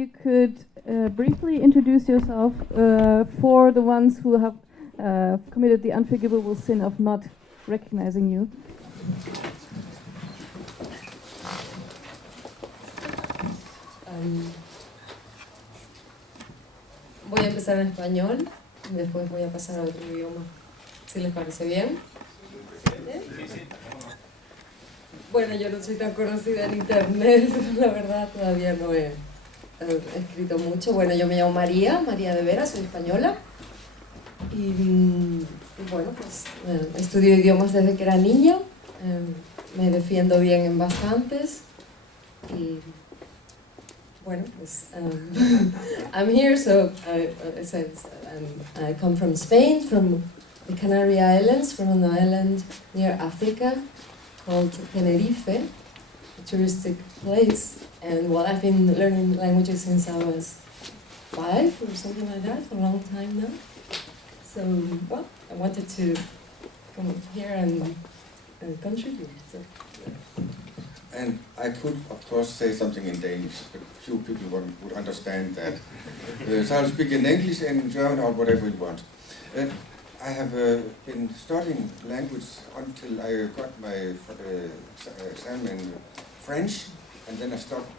you could briefly introduce yourself for the ones who have committed the unforgivable sin of not recognizing you. Voy a empezar en español y después voy a pasar a otro idioma, si les parece bien. Bueno, yo no soy tan conocida en internet, la verdad todavía no he escrito mucho. Bueno, yo me llamo María de Vera, soy española y bueno, pues estudio idiomas desde que era niña, me defiendo bien en bastantes y bueno, pues I'm here, so I come from Spain, from the Canary Islands, from an island near Africa called Tenerife, a touristic place. And well, I've been learning languages since I was 5 or something like that, for a long time now. So, well, I wanted to come here and contribute. So. And I could, of course, say something in Danish, but few people would understand that. So I'll speak in English, in German, or whatever you want. I have been studying language until I got my exam in French, and then I stopped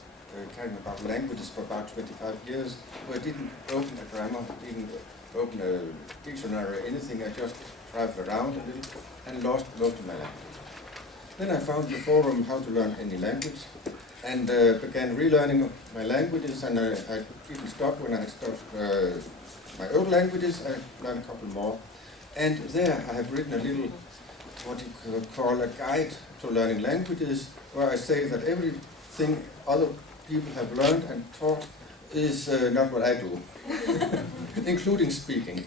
caring about languages for about 25 years. So I didn't open a grammar, didn't open a dictionary or anything. I just traveled around a little and lost most of my language. Then I found the forum How to Learn Any Language and began relearning my languages, and I didn't stop when I stopped my old languages. I learned a couple more. And there I have written a little, what you could call a guide to learning languages, where I say that everything other people have learned and taught is not what I do, including speaking.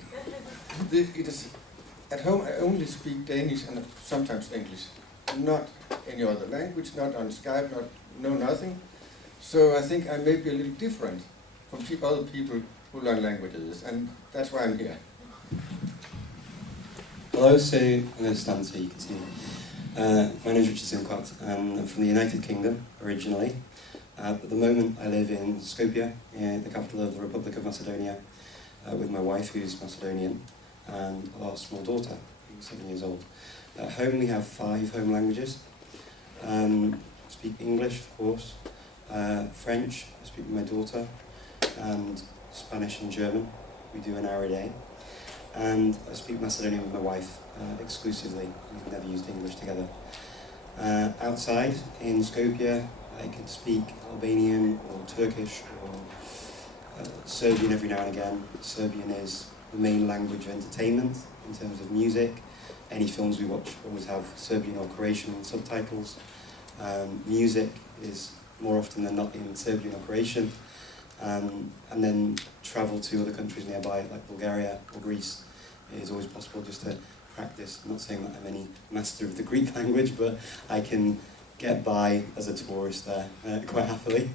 It is, at home I only speak Danish and sometimes English, not any other language, not on Skype, nothing. So I think I may be a little different from other people who learn languages, and that's why I'm here. Hello, so I'm going to stand so you can see me. My name is Richard Simcott, and I'm from the United Kingdom originally. At the moment I live in Skopje, the capital of the Republic of Macedonia, with my wife who's Macedonian and our small daughter who's 7 years old. At home we have 5 home languages. I speak English, of course, French, I speak with my daughter, and Spanish and German. We do an hour a day. And I speak Macedonian with my wife exclusively. We've never used English together. Outside, in Skopje, I can speak Albanian or Turkish or Serbian every now and again. Serbian is the main language of entertainment in terms of music. Any films we watch always have Serbian or Croatian subtitles. Music is more often than not in Serbian or Croatian. And then travel to other countries nearby, like Bulgaria or Greece, is always possible just to practice. I'm not saying that I'm any master of the Greek language, but I can get by as a tourist there quite happily.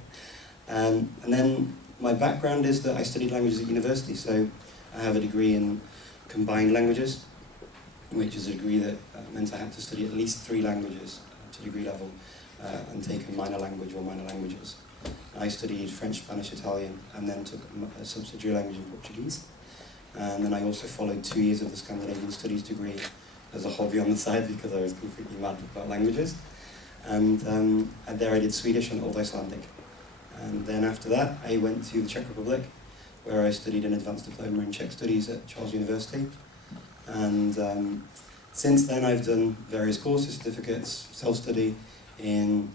And then my background is that I studied languages at university, so I have a degree in combined languages, which is a degree that meant I had to study at least 3 languages to degree level and take a minor language or minor languages. I studied French, Spanish, Italian, and then took a subsidiary language in Portuguese. And then I also followed 2 years of the Scandinavian Studies degree as a hobby on the side because I was completely mad about languages. And there I did Swedish and Old Icelandic. And then after that, I went to the Czech Republic, where I studied an advanced diploma in Czech studies at Charles University. And since then, I've done various courses, certificates, self-study in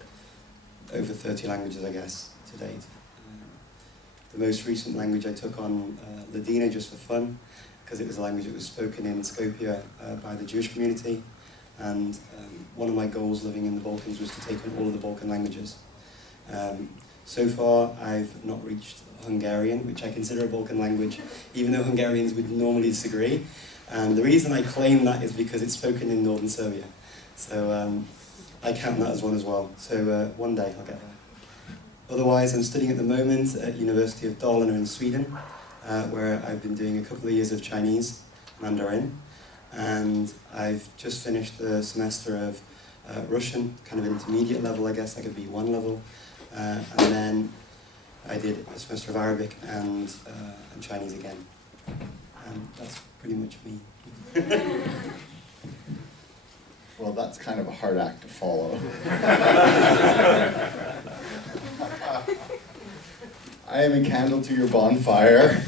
over 30 languages, I guess, to date. The most recent language I took on Ladino just for fun, because it was a language that was spoken in Skopje by the Jewish community. And one of my goals living in the Balkans was to take on all of the Balkan languages. So far, I've not reached Hungarian, which I consider a Balkan language, even though Hungarians would normally disagree. And the reason I claim that is because it's spoken in northern Serbia. So I count that as one as well. So one day I'll get there. Otherwise, I'm studying at the moment at University of Dalarna in Sweden, where I've been doing a couple of years of Chinese, Mandarin, and I've just finished the semester of Russian, kind of intermediate level, I guess, like a B1 level, and then I did a semester of Arabic and Chinese again. And that's pretty much me. Well, that's kind of a hard act to follow. I am a candle to your bonfire.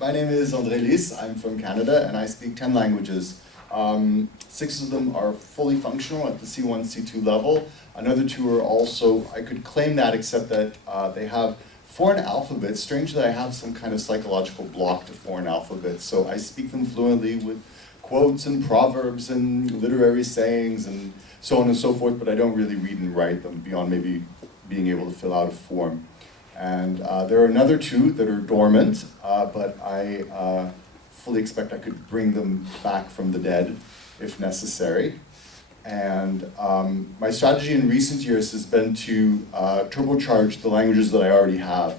My name is André Liss. I'm from Canada, and I speak 10 languages. 6 of them are fully functional at the C1, C2 level. Another 2 are also, I could claim that, except that they have foreign alphabets. Strangely, I have some kind of psychological block to foreign alphabets, so I speak them fluently with quotes and proverbs and literary sayings and so on and so forth, but I don't really read and write them beyond maybe being able to fill out a form. And there are another 2 that are dormant, but I fully expect I could bring them back from the dead if necessary. And my strategy in recent years has been to turbocharge the languages that I already have.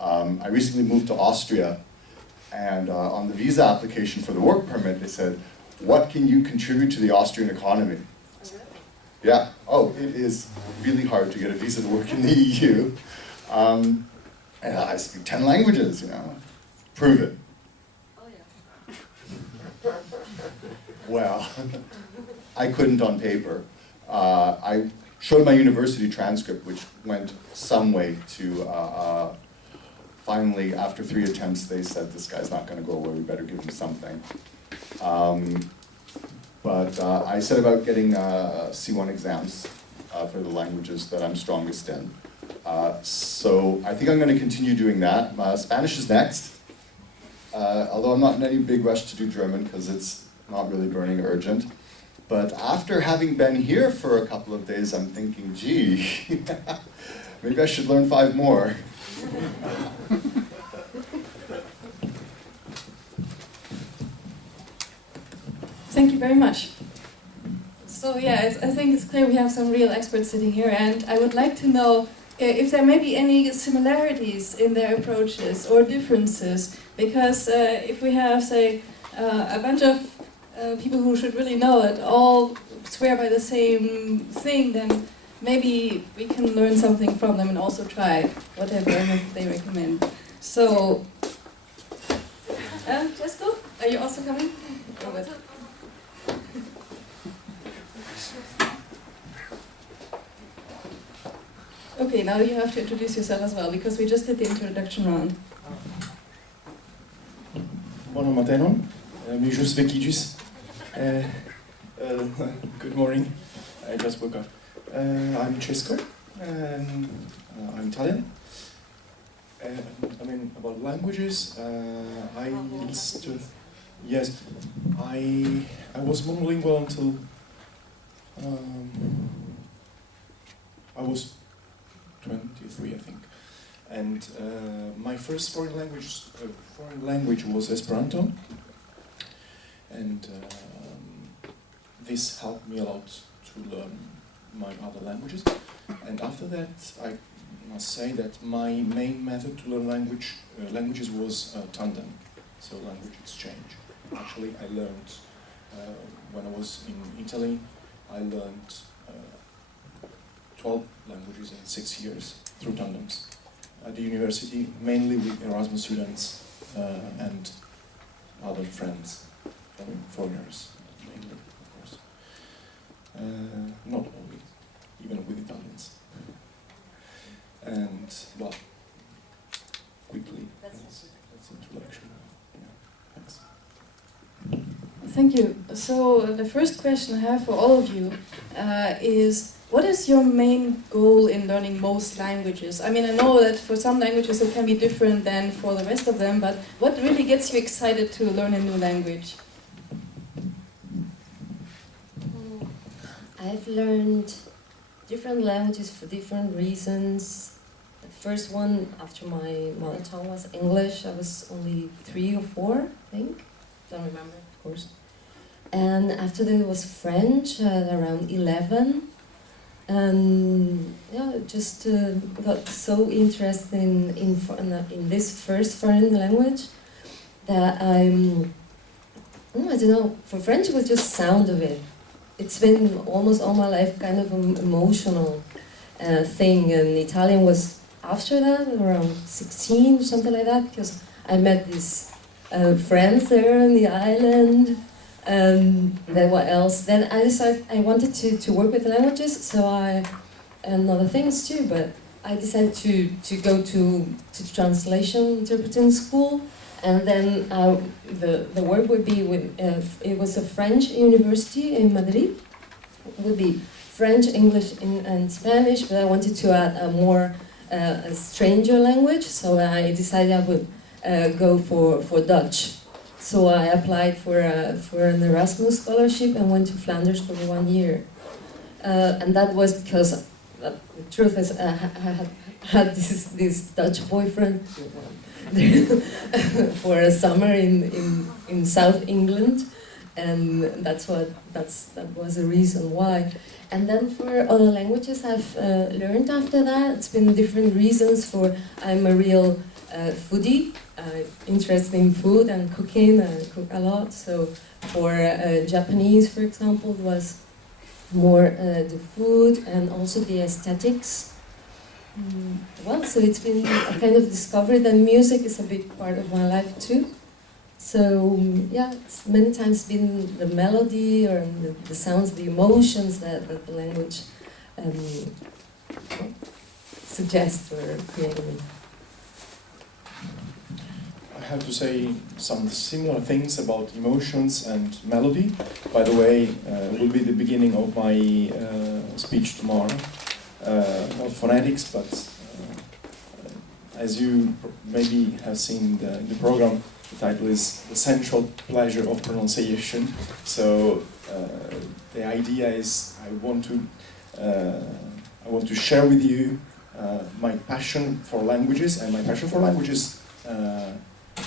I recently moved to Austria, and on the visa application for the work permit, they said, what can you contribute to the Austrian economy? Yeah, oh, it is really hard to get a visa to work in the EU. And I speak 10 languages, you know. Prove it. Oh, yeah. Well, I couldn't on paper. I showed my university transcript, which went some way to, finally, after 3 attempts, they said, this guy's not gonna go away, we better give him something. But I set about getting C1 exams for the languages that I'm strongest in. So I think I'm gonna continue doing that. Spanish is next. Although I'm not in any big rush to do German, because it's not really burning urgent. But after having been here for a couple of days, I'm thinking, gee, maybe I should learn 5 more. Thank you very much. So yeah, I think it's clear we have some real experts sitting here, and I would like to know if there may be any similarities in their approaches or differences, because if we have, say, a bunch of people who should really know it all swear by the same thing, then maybe we can learn something from them and also try whatever they recommend. So, Cesco, are you also coming? Okay, now you have to introduce yourself as well, because we just did the introduction round. Buon mattino, mi just Vekidus. Good morning, I just woke up. I'm Cesco, I'm Italian. I mean, about languages, I was monolingual until I was 23, I think. And my first foreign language was Esperanto, and this helped me a lot to learn my other languages. And after that, I must say that my main method to learn languages was tandem, so language exchange. Actually, I learned when I was in Italy, I learned 12 languages in 6 years through tandems at the university, mainly with Erasmus students and other friends, foreigners mainly, of course. Not only, even with Italians. And, well, quickly, that's introduction. Yeah, thanks. Thank you. So the first question I have for all of you is, what is your main goal in learning most languages? I mean, I know that for some languages it can be different than for the rest of them, but what really gets you excited to learn a new language? I've learned different languages for different reasons. The first one after my mother tongue was English. I was only 3 or 4, I think. Don't remember, of course. And after that it was French at around 11. And yeah, just got so interested in this first foreign language that I don't know, for French it was just sound of it. It's been almost all my life kind of an emotional thing, and Italian was after that, around 16, something like that, because I met these friends there on the island. Then what else? Then I decided I wanted to work with languages, so and other things too, but I decided to go to translation interpreting school, and then the work would be with, it was a French university in Madrid, it would be French, English, and Spanish, but I wanted to add a stranger language, so I decided I would go for Dutch. So I applied for an Erasmus scholarship and went to Flanders for 1 year. And that was because, the truth is, I had this Dutch boyfriend for a summer in South England, and that was the reason why. And then for other languages I've learned after that, it's been different reasons. I'm a real foodie, interested in food and cooking, I cook a lot. So for Japanese, for example, it was more the food and also the aesthetics. Well, so it's been a kind of discovery that music is a big part of my life too. So yeah, it's many times been the melody or the sounds, the emotions that the language suggests or creates. I have to say some similar things about emotions and melody. By the way, will be the beginning of my speech tomorrow. Not phonetics, but as you maybe have seen in the program, the title is The Central Pleasure of Pronunciation. So the idea is I want to share with you my passion for languages, and my passion for languages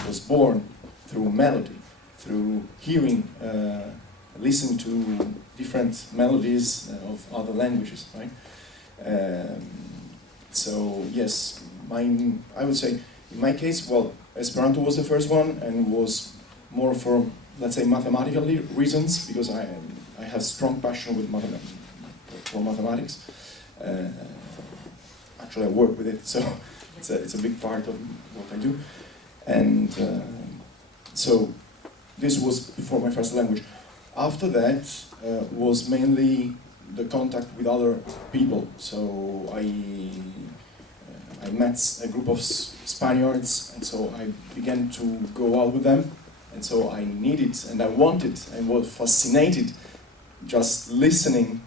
was born through melody, through hearing, listening to different melodies of other languages, right? So yes, I would say in my case, well, Esperanto was the first one and was more for, let's say, mathematical reasons, because I have strong passion with mathematics. Actually, I work with it, so it's a big part of what I do. And so this was before my first language. After that was mainly the contact with other people. So I met a group of Spaniards, and so I began to go out with them. And so I needed, and I wanted, and was fascinated just listening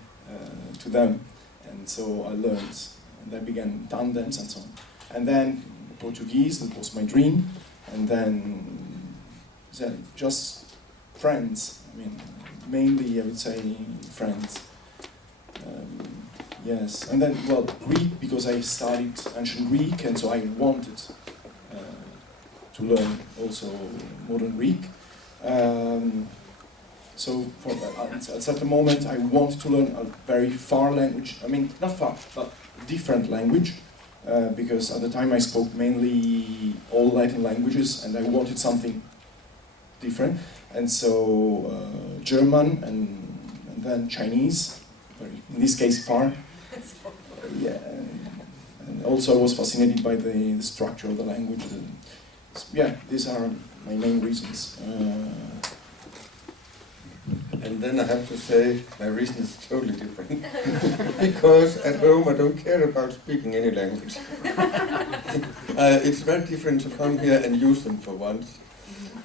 to them. And so I learned, and I began tandems and so on. And then Portuguese, that was my dream. And then just friends, I mean, mainly I would say friends. Yes, and then, well, Greek, because I studied ancient Greek, and so I wanted to learn also modern Greek. So at a certain moment I wanted to learn a very far language, I mean, not far, but different language, because at the time I spoke mainly all Latin languages, and I wanted something different. And so German and then Chinese, in this case far. Yeah, and also I was fascinated by the structure of the language. Yeah, these are my main reasons. And then I have to say my reason is totally different. Because at home I don't care about speaking any language. It's very different to come here and use them for once.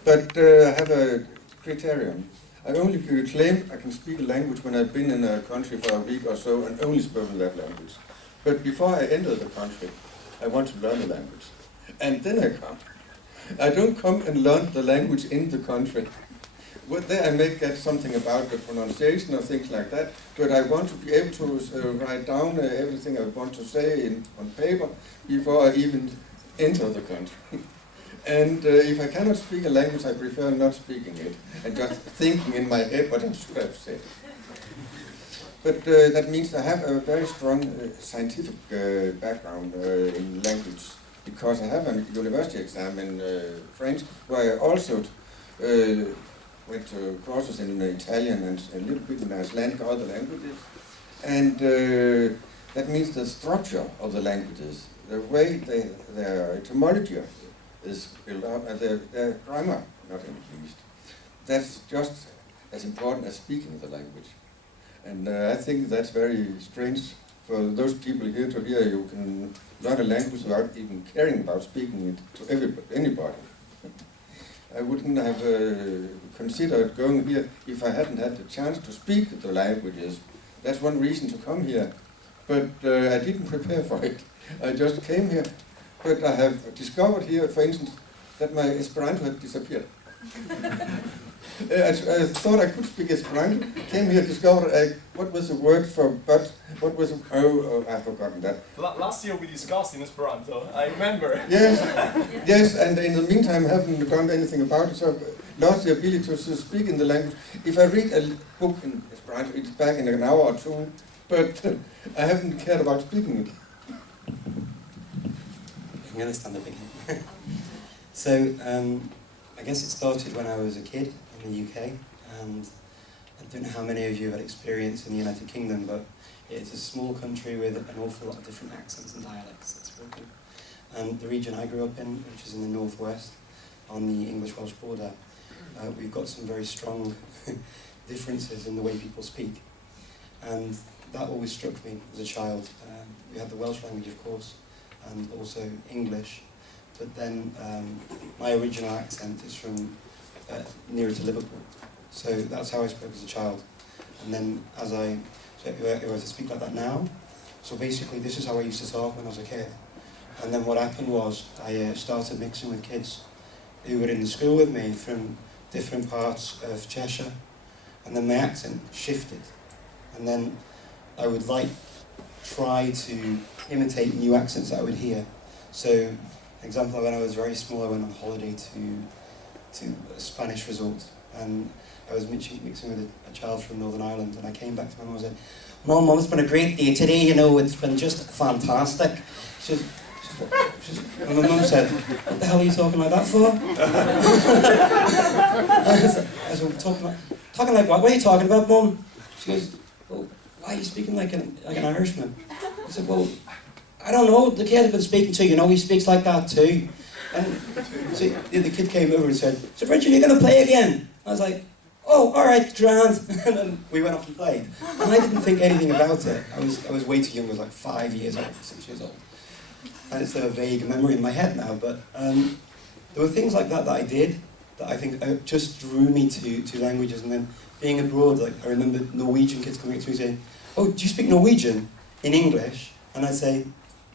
But I have a criterion. I only claim I can speak a language when I've been in a country for a week or so and only spoken that language. But before I enter the country, I want to learn the language. And then I come. I don't come and learn the language in the country. Well, there I may get something about the pronunciation or things like that, but I want to be able to write down everything I want to say on paper before I even enter the country. And if I cannot speak a language, I prefer not speaking it and just thinking in my head what I should have said. But that means I have a very strong scientific background in language, because I have a university exam in French, where I also went to courses in Italian and a little bit in Icelandic, other languages. And that means the structure of the languages, the way their etymology is built up, and their grammar, not in the least, that's just as important as speaking the language. And I think that's very strange for those people here to hear you can learn a language without even caring about speaking it to anybody. I wouldn't have considered going here if I hadn't had the chance to speak the languages. That's one reason to come here. But I didn't prepare for it. I just came here. But I have discovered here, for instance, that my Esperanto had disappeared. I thought I could speak Esperanto, came here, discovered what was the word for but, what was, I've forgotten that. Last year we discussed in Esperanto, I remember. Yes, yes, and in the meantime haven't done anything about it, so I've lost the ability to speak in the language. If I read a book in Esperanto, it's back in an hour or two, but I haven't cared about speaking it. I'm going to stand up again. So, I guess it started when I was a kid in the UK, and I don't know how many of you had experience in the United Kingdom, but it's a small country with an awful lot of different accents and dialects that's spoken. And the region I grew up in, which is in the northwest, on the English-Welsh border, we've got some very strong differences in the way people speak. And that always struck me as a child. We had the Welsh language, of course, and also English. But then my original accent is from nearer to Liverpool. So that's how I spoke as a child. And then as I speak like that now, so basically this is how I used to talk when I was a kid. And then what happened was I started mixing with kids who were in the school with me from different parts of Cheshire. And then my accent shifted. And then I would try to imitate new accents that I would hear. So, for example, when I was very small, I went on holiday to a Spanish resort, and I was mixing with a child from Northern Ireland, and I came back to my mum and said, Mum, it's been a great day today, you know, it's been just fantastic. And my mum said, what the hell are you talking like that for? I said, talking like what? What are you talking about, Mum? She goes, well, why are you speaking like an Irishman? I said, well, I don't know, the kid I've been speaking to, you know, he speaks like that too. And so the kid came over and said, so Richard, you're going to play again? I was like, oh, all right, grand. And then we went off and played. And I didn't think anything about it. I was way too young, I was like 5 years old, 6 years old. And it's a vague memory in my head now, but there were things like that I did that I think just drew me to languages. And then being abroad, like I remember Norwegian kids coming up to me saying, oh, do you speak Norwegian in English? And I'd say,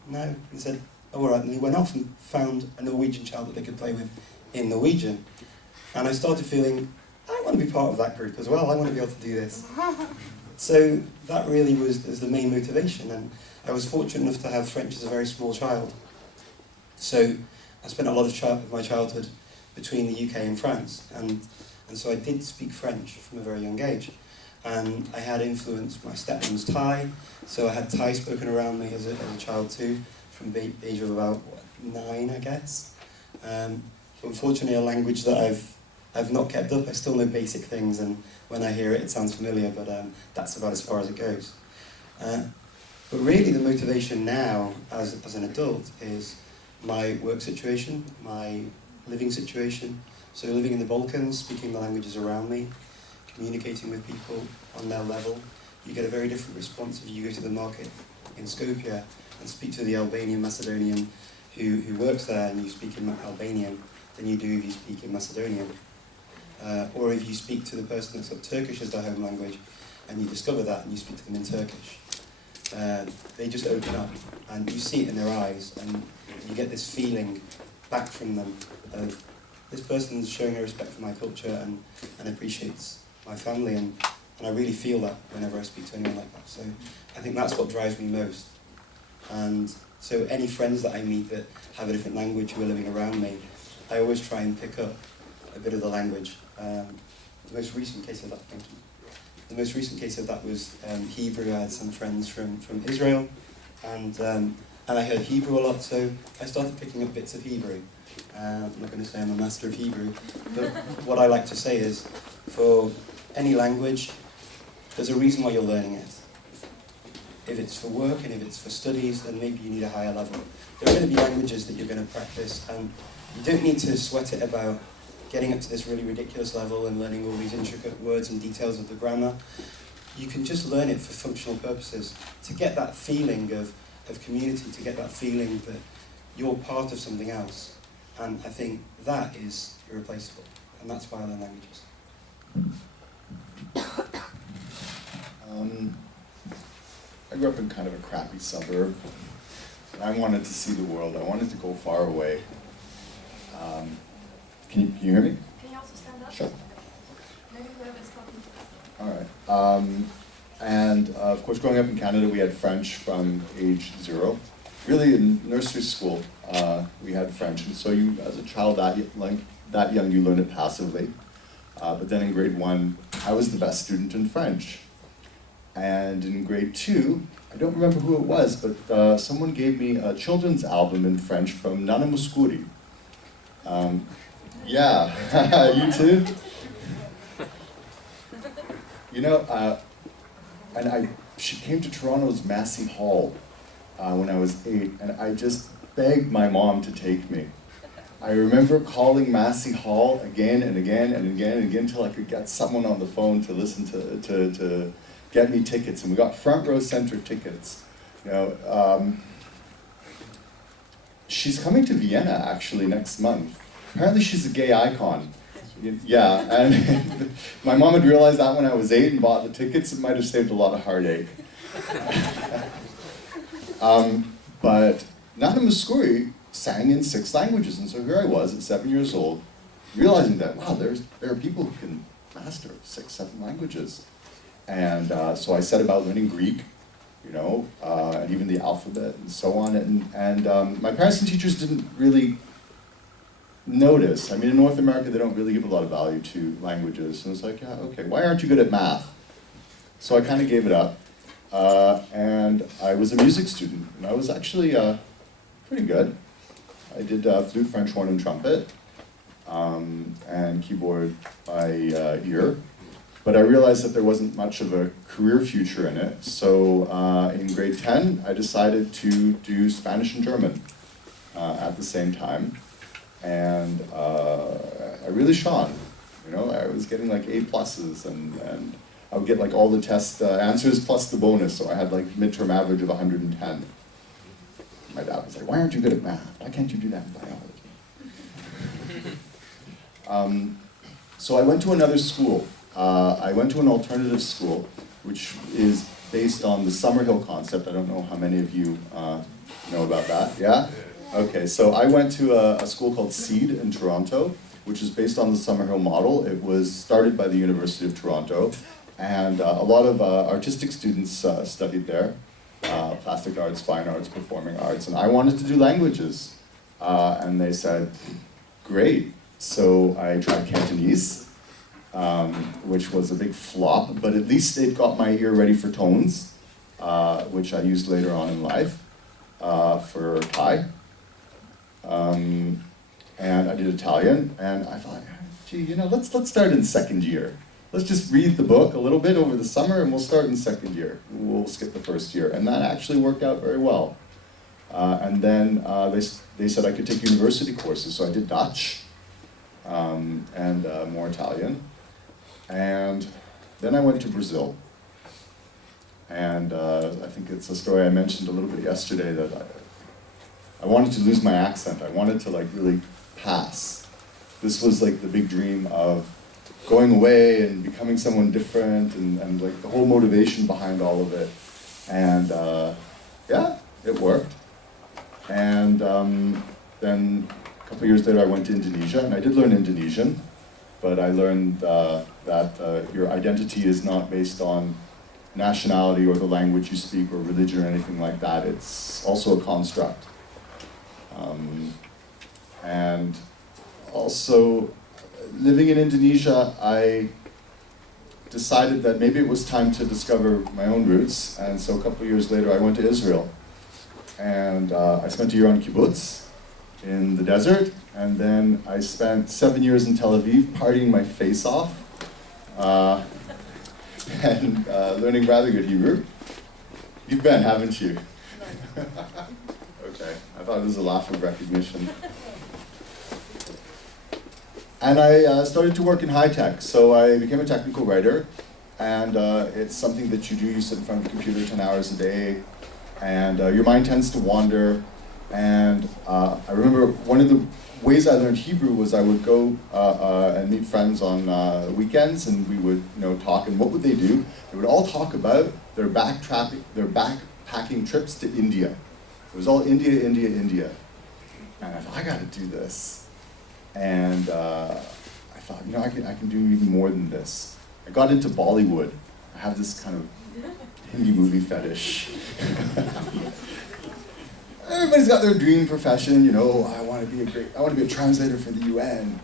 no. He said, oh, all right. And he went off and found a Norwegian child that they could play with in Norwegian. And I started feeling, I want to be part of that group as well. I want to be able to do this. So that really was the main motivation. And I was fortunate enough to have French as a very small child. So I spent a lot of my childhood between the UK and France. And so I did speak French from a very young age. And I had influence, my stepmom's Thai, so I had Thai spoken around me as a child too, from the age of about 9, I guess. Unfortunately, a language that I've not kept up. I still know basic things, and when I hear it, it sounds familiar, but that's about as far as it goes. But really, the motivation now, as an adult, is my work situation, my living situation. So living in the Balkans, speaking the languages around me, communicating with people on their level. You get a very different response if you go to the market in Skopje and speak to the Albanian Macedonian who works there and you speak in Albanian than you do if you speak in Macedonian. Or if you speak to the person that's got Turkish as their home language and you discover that and you speak to them in Turkish. They just open up and you see it in their eyes and you get this feeling back from them of this person's showing a respect for my culture and appreciates my family, and I really feel that whenever I speak to anyone like that. So I think that's what drives me most. And so any friends that I meet that have a different language who are living around me, I always try and pick up a bit of the language. The most recent case of that was Hebrew. I had some friends from Israel, and I heard Hebrew a lot, so I started picking up bits of Hebrew. I'm not going to say I'm a master of Hebrew, but what I like to say is, for any language, there's a reason why you're learning it. If it's for work and if it's for studies, then maybe you need a higher level. There are going to be languages that you're going to practice, and you don't need to sweat it about getting up to this really ridiculous level and learning all these intricate words and details of the grammar. You can just learn it for functional purposes, to get that feeling of community, to get that feeling that you're part of something else. And I think that is irreplaceable, and that's why I learn languages. I grew up in kind of a crappy suburb. I wanted to see the world. I wanted to go far away. Can you hear me? Can you also stand up? Sure. Maybe whoever is talking to us. All right. And of course, growing up in Canada, we had French from age 0. Really, in nursery school, we had French, and so you, as a child that young, you learn it passively. But then in grade 1, I was the best student in French. And in grade 2, I don't remember who it was, but someone gave me a children's album in French from Nana Mouskouri. Yeah, you too? You know, she came to Toronto's Massey Hall when I was 8, and I just begged my mom to take me. I remember calling Massey Hall again and again and again and again until I could get someone on the phone to listen to get me tickets, and we got front row center tickets. You know, she's coming to Vienna actually next month. Apparently she's a gay icon. Yeah, and my mom had realized that when I was 8 and bought the tickets. It might have saved a lot of heartache. But Nana Mouskouri sang in 6 languages, and so here I was at 7 years old, realizing that, wow, there are people who can master 6, 7 languages. And so I set about learning Greek, you know, and even the alphabet and so on. And my parents and teachers didn't really notice. I mean, in North America, they don't really give a lot of value to languages. And it's like, yeah, okay, why aren't you good at math? So I kind of gave it up. And I was a music student, and I was actually pretty good. I did flute, French horn, and trumpet, and keyboard by ear. But I realized that there wasn't much of a career future in it. So in grade 10, I decided to do Spanish and German at the same time. And I really shone. You know, I was getting like A+, and I would get like all the test answers plus the bonus. So I had like midterm average of 110. My dad was like, why aren't you good at math? Why can't you do that in biology? So I went to another school. I went to an alternative school, which is based on the Summerhill concept. I don't know how many of you know about that. Yeah? Okay, so I went to a school called SEED in Toronto, which is based on the Summerhill model. It was started by the University of Toronto, and a lot of artistic students studied there, plastic arts, fine arts, performing arts, and I wanted to do languages. And they said, great. So I tried Cantonese, which was a big flop, but at least it got my ear ready for tones, which I used later on in life for Thai. And I did Italian, and I thought, gee, you know, let's start in second year. Let's just read the book a little bit over the summer, and we'll start in second year. We'll skip the first year, and that actually worked out very well. And then they said I could take university courses, so I did Dutch and more Italian. And then I went to Brazil. And I think it's a story I mentioned a little bit yesterday that I wanted to lose my accent. I wanted to like really pass. This was like the big dream of going away and becoming someone different, and like the whole motivation behind all of it. And yeah, it worked. And then a couple years later I went to Indonesia, and I did learn Indonesian, but I learned that your identity is not based on nationality or the language you speak or religion or anything like that. It's also a construct. And also, living in Indonesia, I decided that maybe it was time to discover my own roots, and so a couple of years later I went to Israel. And I spent a year on kibbutz in the desert, and then I spent 7 years in Tel Aviv partying my face off and learning rather good Hebrew. You've been, haven't you? Okay, I thought it was a laugh of recognition. And I started to work in high tech, so I became a technical writer, and it's something that you do. You sit in front of a computer 10 hours a day, and your mind tends to wander. And I remember one of the ways I learned Hebrew was I would go and meet friends on weekends, and we would talk. And what would they do? They would all talk about their backpacking trips to India. It was all India, India, India. And I thought, I got to do this. And I thought, I can do even more than this. I got into Bollywood. I have this kind of Hindi movie fetish. Everybody's got their dream profession, I want to be a translator for the UN,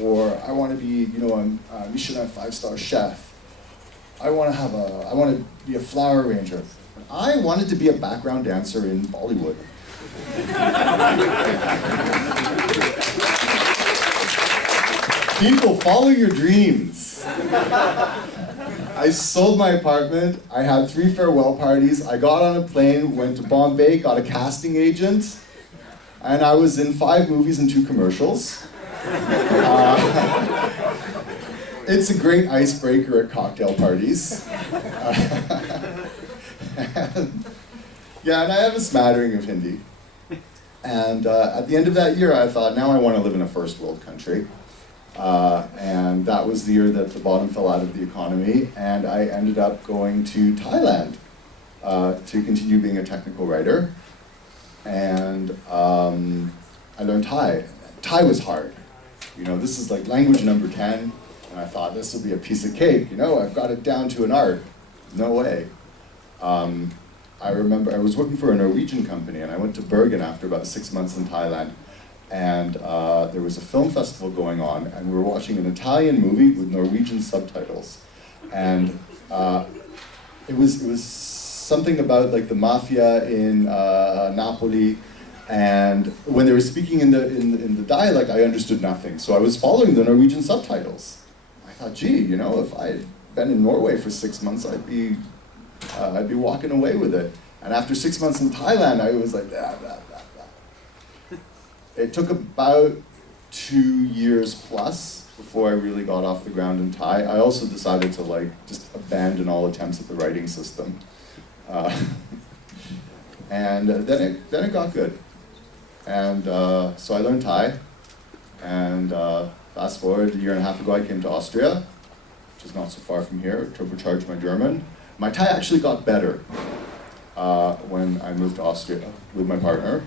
or I want to be, a Michelin 5-star chef. I want to be a flower arranger. I wanted to be a background dancer in Bollywood. People, follow your dreams. I sold my apartment, I had 3 farewell parties, I got on a plane, went to Bombay, got a casting agent, and I was in 5 movies and 2 commercials. It's a great icebreaker at cocktail parties. And I have a smattering of Hindi. And at the end of that year, I thought, now I want to live in a first world country. And that was the year that the bottom fell out of the economy, and I ended up going to Thailand to continue being a technical writer. And I learned Thai. Thai was hard. This is like language number 10, and I thought this will be a piece of cake. I've got it down to an art. No way. I remember I was working for a Norwegian company, and I went to Bergen after about 6 months in Thailand. And there was a film festival going on, and we were watching an Italian movie with Norwegian subtitles. And it was something about like the mafia in Napoli, and when they were speaking in the dialect, I understood nothing. So I was following the Norwegian subtitles. I thought, gee, if I had been in Norway for 6 months, I'd be walking away with it. And after 6 months in Thailand, I was like, It took about 2 years plus before I really got off the ground in Thai. I also decided to just abandon all attempts at the writing system. And then it got good. And so I learned Thai, and fast forward a year and a half ago, I came to Austria, which is not so far from here, turbocharged my German. My Thai actually got better when I moved to Austria with my partner.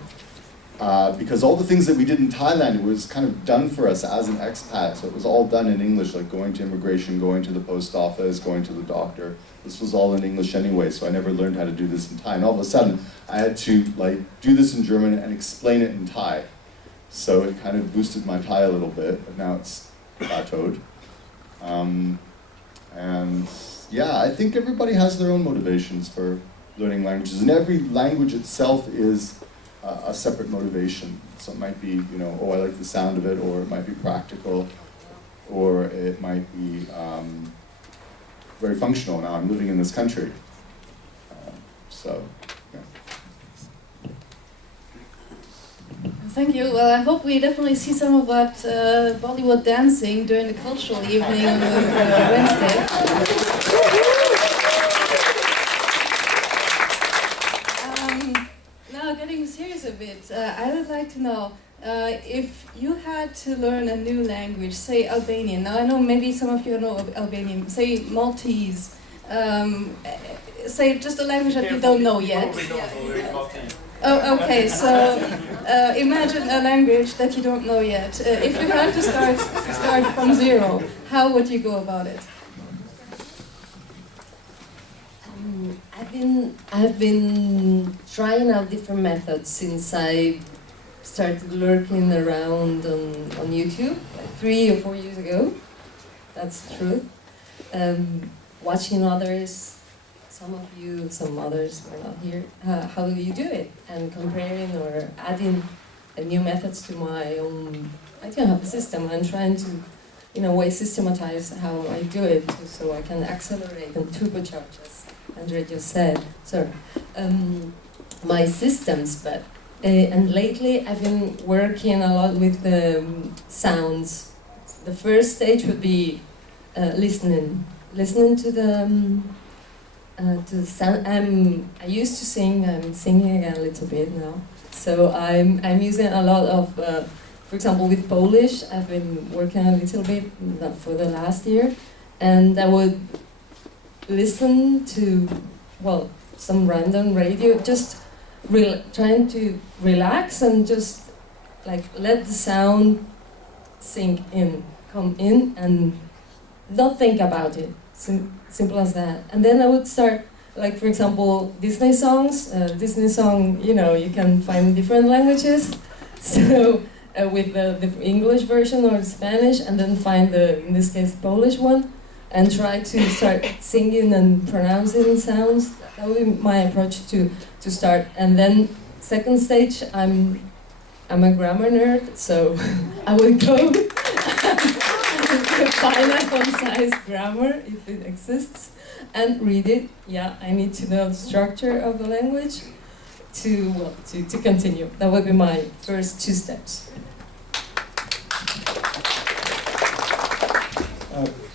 Because all the things that we did in Thailand, it was kind of done for us as an expat. So it was all done in English, like going to immigration, going to the post office, going to the doctor. This was all in English anyway, so I never learned how to do this in Thai. And all of a sudden, I had to do this in German and explain it in Thai. So it kind of boosted my Thai a little bit, but now it's plateaued. And yeah, I think everybody has their own motivations for learning languages, and every language itself is a separate motivation. So it might be, I like the sound of it, or it might be practical, or it might be very functional. Now I'm living in this country. Yeah. Thank you. Well, I hope we definitely see some of that Bollywood dancing during the cultural evening on Wednesday. Now, getting serious a bit, I would like to know if you had to learn a new language, say Albanian. Now, I know maybe some of you know Albanian. Say Maltese. Say just a language that you don't know yet. Oh, okay. So imagine a language that you don't know yet. If you had to start from zero, how would you go about it? I've been trying out different methods since I started lurking around on YouTube, like 3 or 4 years ago. That's the truth. Watching others, some of you, some others were not here. How do you do it? And comparing or adding new methods to my own. I don't have a system. I'm trying to, in a way, systematize how I do it so I can accelerate and turbocharge, Andre just said. Sorry. My systems, but and lately I've been working a lot with the sounds. The first stage would be listening to the sound. I used to sing. I'm singing again a little bit now. So I'm using a lot of, for example, with Polish. I've been working a little bit for the last year, and I would listen to, well, some random radio, just trying to relax and just like let the sound sink in, come in, and not think about it. Simple as that. And then I would start, like for example, Disney songs. Disney song, you know, you can find different languages. So with the English version or Spanish, and then find the, in this case, Polish one, and try to start singing and pronouncing sounds. That would be my approach to start. And then second stage, I'm a grammar nerd, so I would go find a concise grammar if it exists and read it. Yeah, I need to know the structure of the language to continue. That would be my first 2 steps.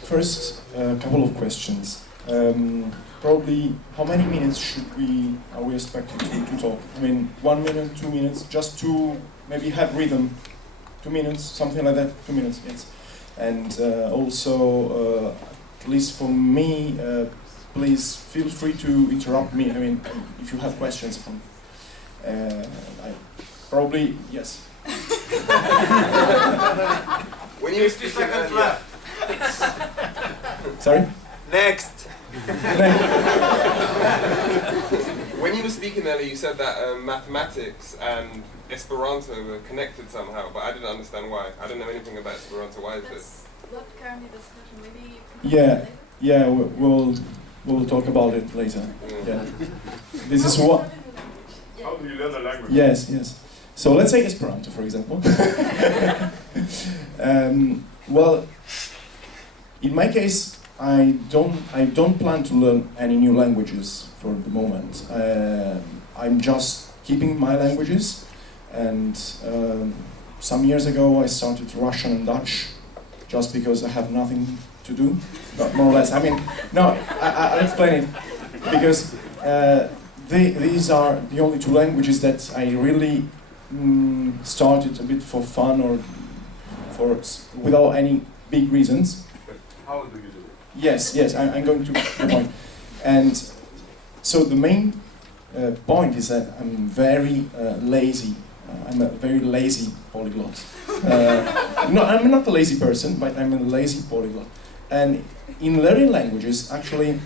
First, a couple of questions. Probably, how many minutes are we expected to talk? I mean, 1 minute, 2 minutes, just to maybe have rhythm. 2 minutes, something like that. 2 minutes, yes. And also, at least for me, please feel free to interrupt me. I mean, if you have questions from, probably yes. When you 50 seconds left. Sorry? Next. When you were speaking earlier, you said that mathematics and Esperanto were connected somehow, but I didn't understand why. I don't know anything about Esperanto. Why is this? Not currently discussion. Maybe. Yeah. We'll talk about it later. Yeah. This is what. How do you learn the language? Yes. So let's take Esperanto, for example. Well, in my case, I don't plan to learn any new languages for the moment. I'm just keeping my languages, and some years ago I started Russian and Dutch, just because I have nothing to do, more or less. I mean, no, I'll explain it, because these are the only 2 languages that I really started a bit for fun or without any big reasons. But how do you do it? Yes, I'm going to the point. And so the main point is that I'm very lazy. I'm a very lazy polyglot. No, I'm not a lazy person, but I'm a lazy polyglot. And in learning languages, actually,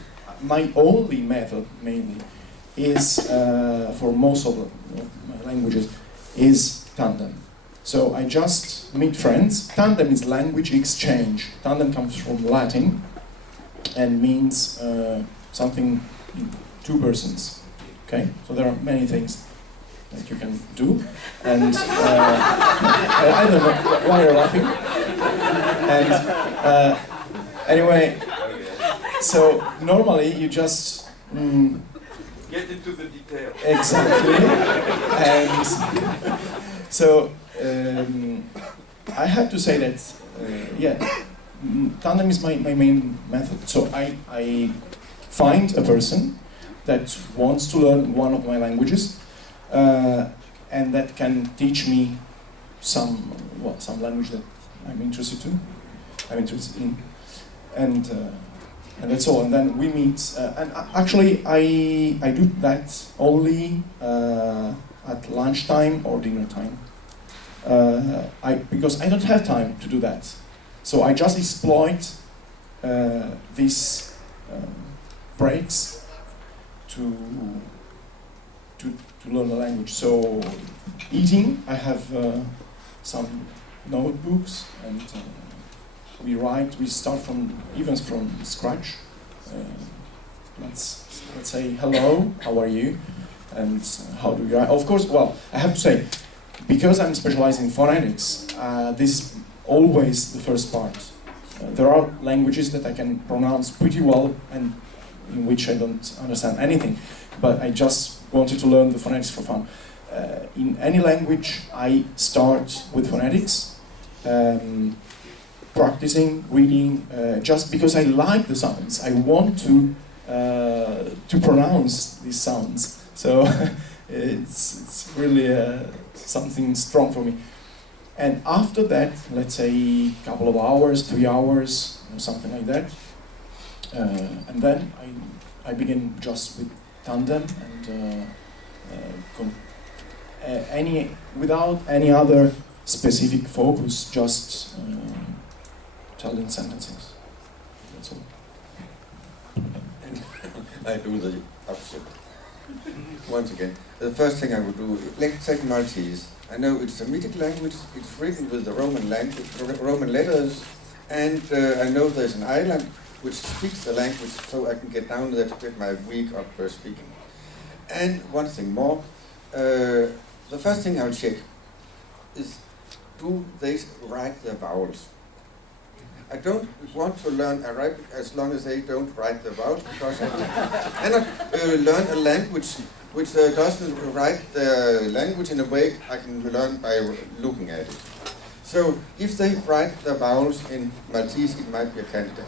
my only method, mainly, is, for most of my languages, is tandem. So I just meet friends. Tandem is language exchange. Tandem comes from Latin and means something, 2 persons. Okay, so there are many things that you can do, and I don't know why you're laughing. And anyway, so normally you just Get into the detail. exactly, and so I have to say that tandem is my main method. So I find a person that wants to learn one of my languages, and that can teach me some language that I'm interested in, and that's all. And then we meet, and actually I do that only at lunchtime or dinner time, because I don't have time to do that. So I just exploit these breaks to learn the language. So eating, I have some notebooks, and we start from scratch. Let's say hello, how are you, and how do you? Of course, well, I have to say, because I'm specialized in phonetics, this is always the first part. There are languages that I can pronounce pretty well, and in which I don't understand anything, but I just wanted to learn the phonetics for fun. In any language, I start with phonetics, practicing, reading, just because I like the sounds. I want to pronounce these sounds. So it's really something strong for me. And after that, let's say a couple of hours, 3 hours, something like that, and then I begin just with tandem and without any other specific focus, just telling sentences. That's all. I do the opposite. Once again, the first thing I would do, let's take Maltese. I know it's a Semitic language, it's written with the Roman language, Roman letters, and I know there's an island which speaks the language, so I can get down there to get my week of speaking. And one thing more, the first thing I'll check is, do they write their vowels? I don't want to learn Arabic as long as they don't write the vowels, because I cannot learn a language which doesn't write the language in a way I can learn by looking at it. So if they write the vowels in Maltese, it might be a candidate.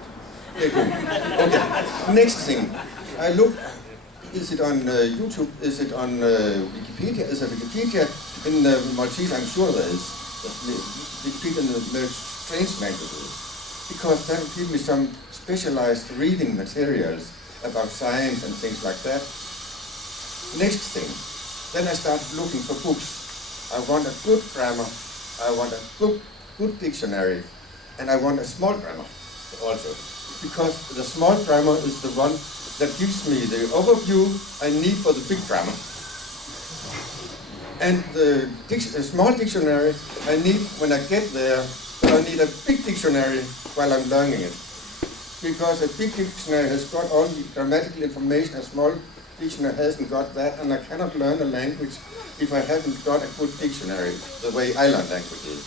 Okay, next thing. I look, is it on YouTube, is it on Wikipedia? Is there Wikipedia in Maltese? I'm sure there is. Wikipedia in the strange languages. Because that will give me some specialized reading materials about science and things like that. Next thing, then I start looking for books. I want a good grammar, I want a good dictionary, and I want a small grammar also. Because the small grammar is the one that gives me the overview I need for the big grammar. And the small dictionary I need when I get there, but I need a big dictionary while I'm learning it. Because a big dictionary has got all the grammatical information, a small dictionary hasn't got that, and I cannot learn a language if I haven't got a good dictionary, the way I learn languages.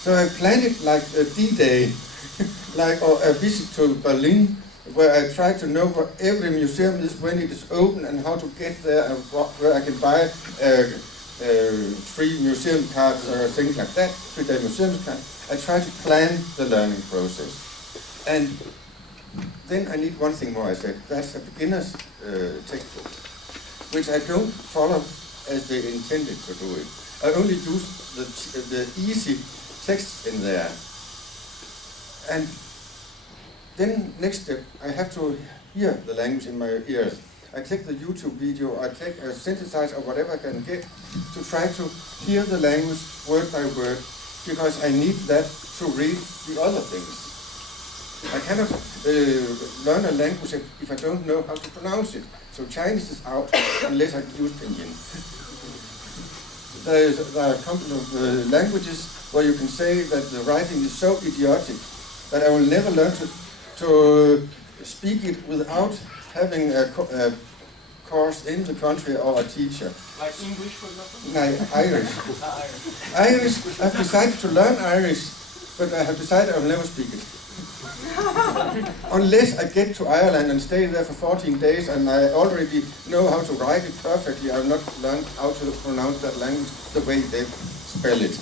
So I planned it like a D-Day, like or a visit to Berlin, where I try to know where every museum is, when it is open, and how to get there, and where I can buy free museum cards or things like that, 3-day museum cards. I try to plan the learning process. And then I need one thing more, I said, that's a beginner's textbook, which I don't follow as they intended to do it. I only do the easy texts in there. And then next step, I have to hear the language in my ears. I take the YouTube video, I take a synthesizer or whatever I can get to try to hear the language word by word, because I need that to read the other things. I cannot learn a language if I don't know how to pronounce it. So Chinese is out unless I use Pinyin. There are a couple of languages where you can say that the writing is so idiotic that I will never learn to speak it without having a course in the country or a teacher. Like English, for example? No, Irish. Irish, I've decided to learn Irish, but I have decided I'll never speak it. Unless I get to Ireland and stay there for 14 days and I already know how to write it perfectly, I'll not learn how to pronounce that language the way they spell it.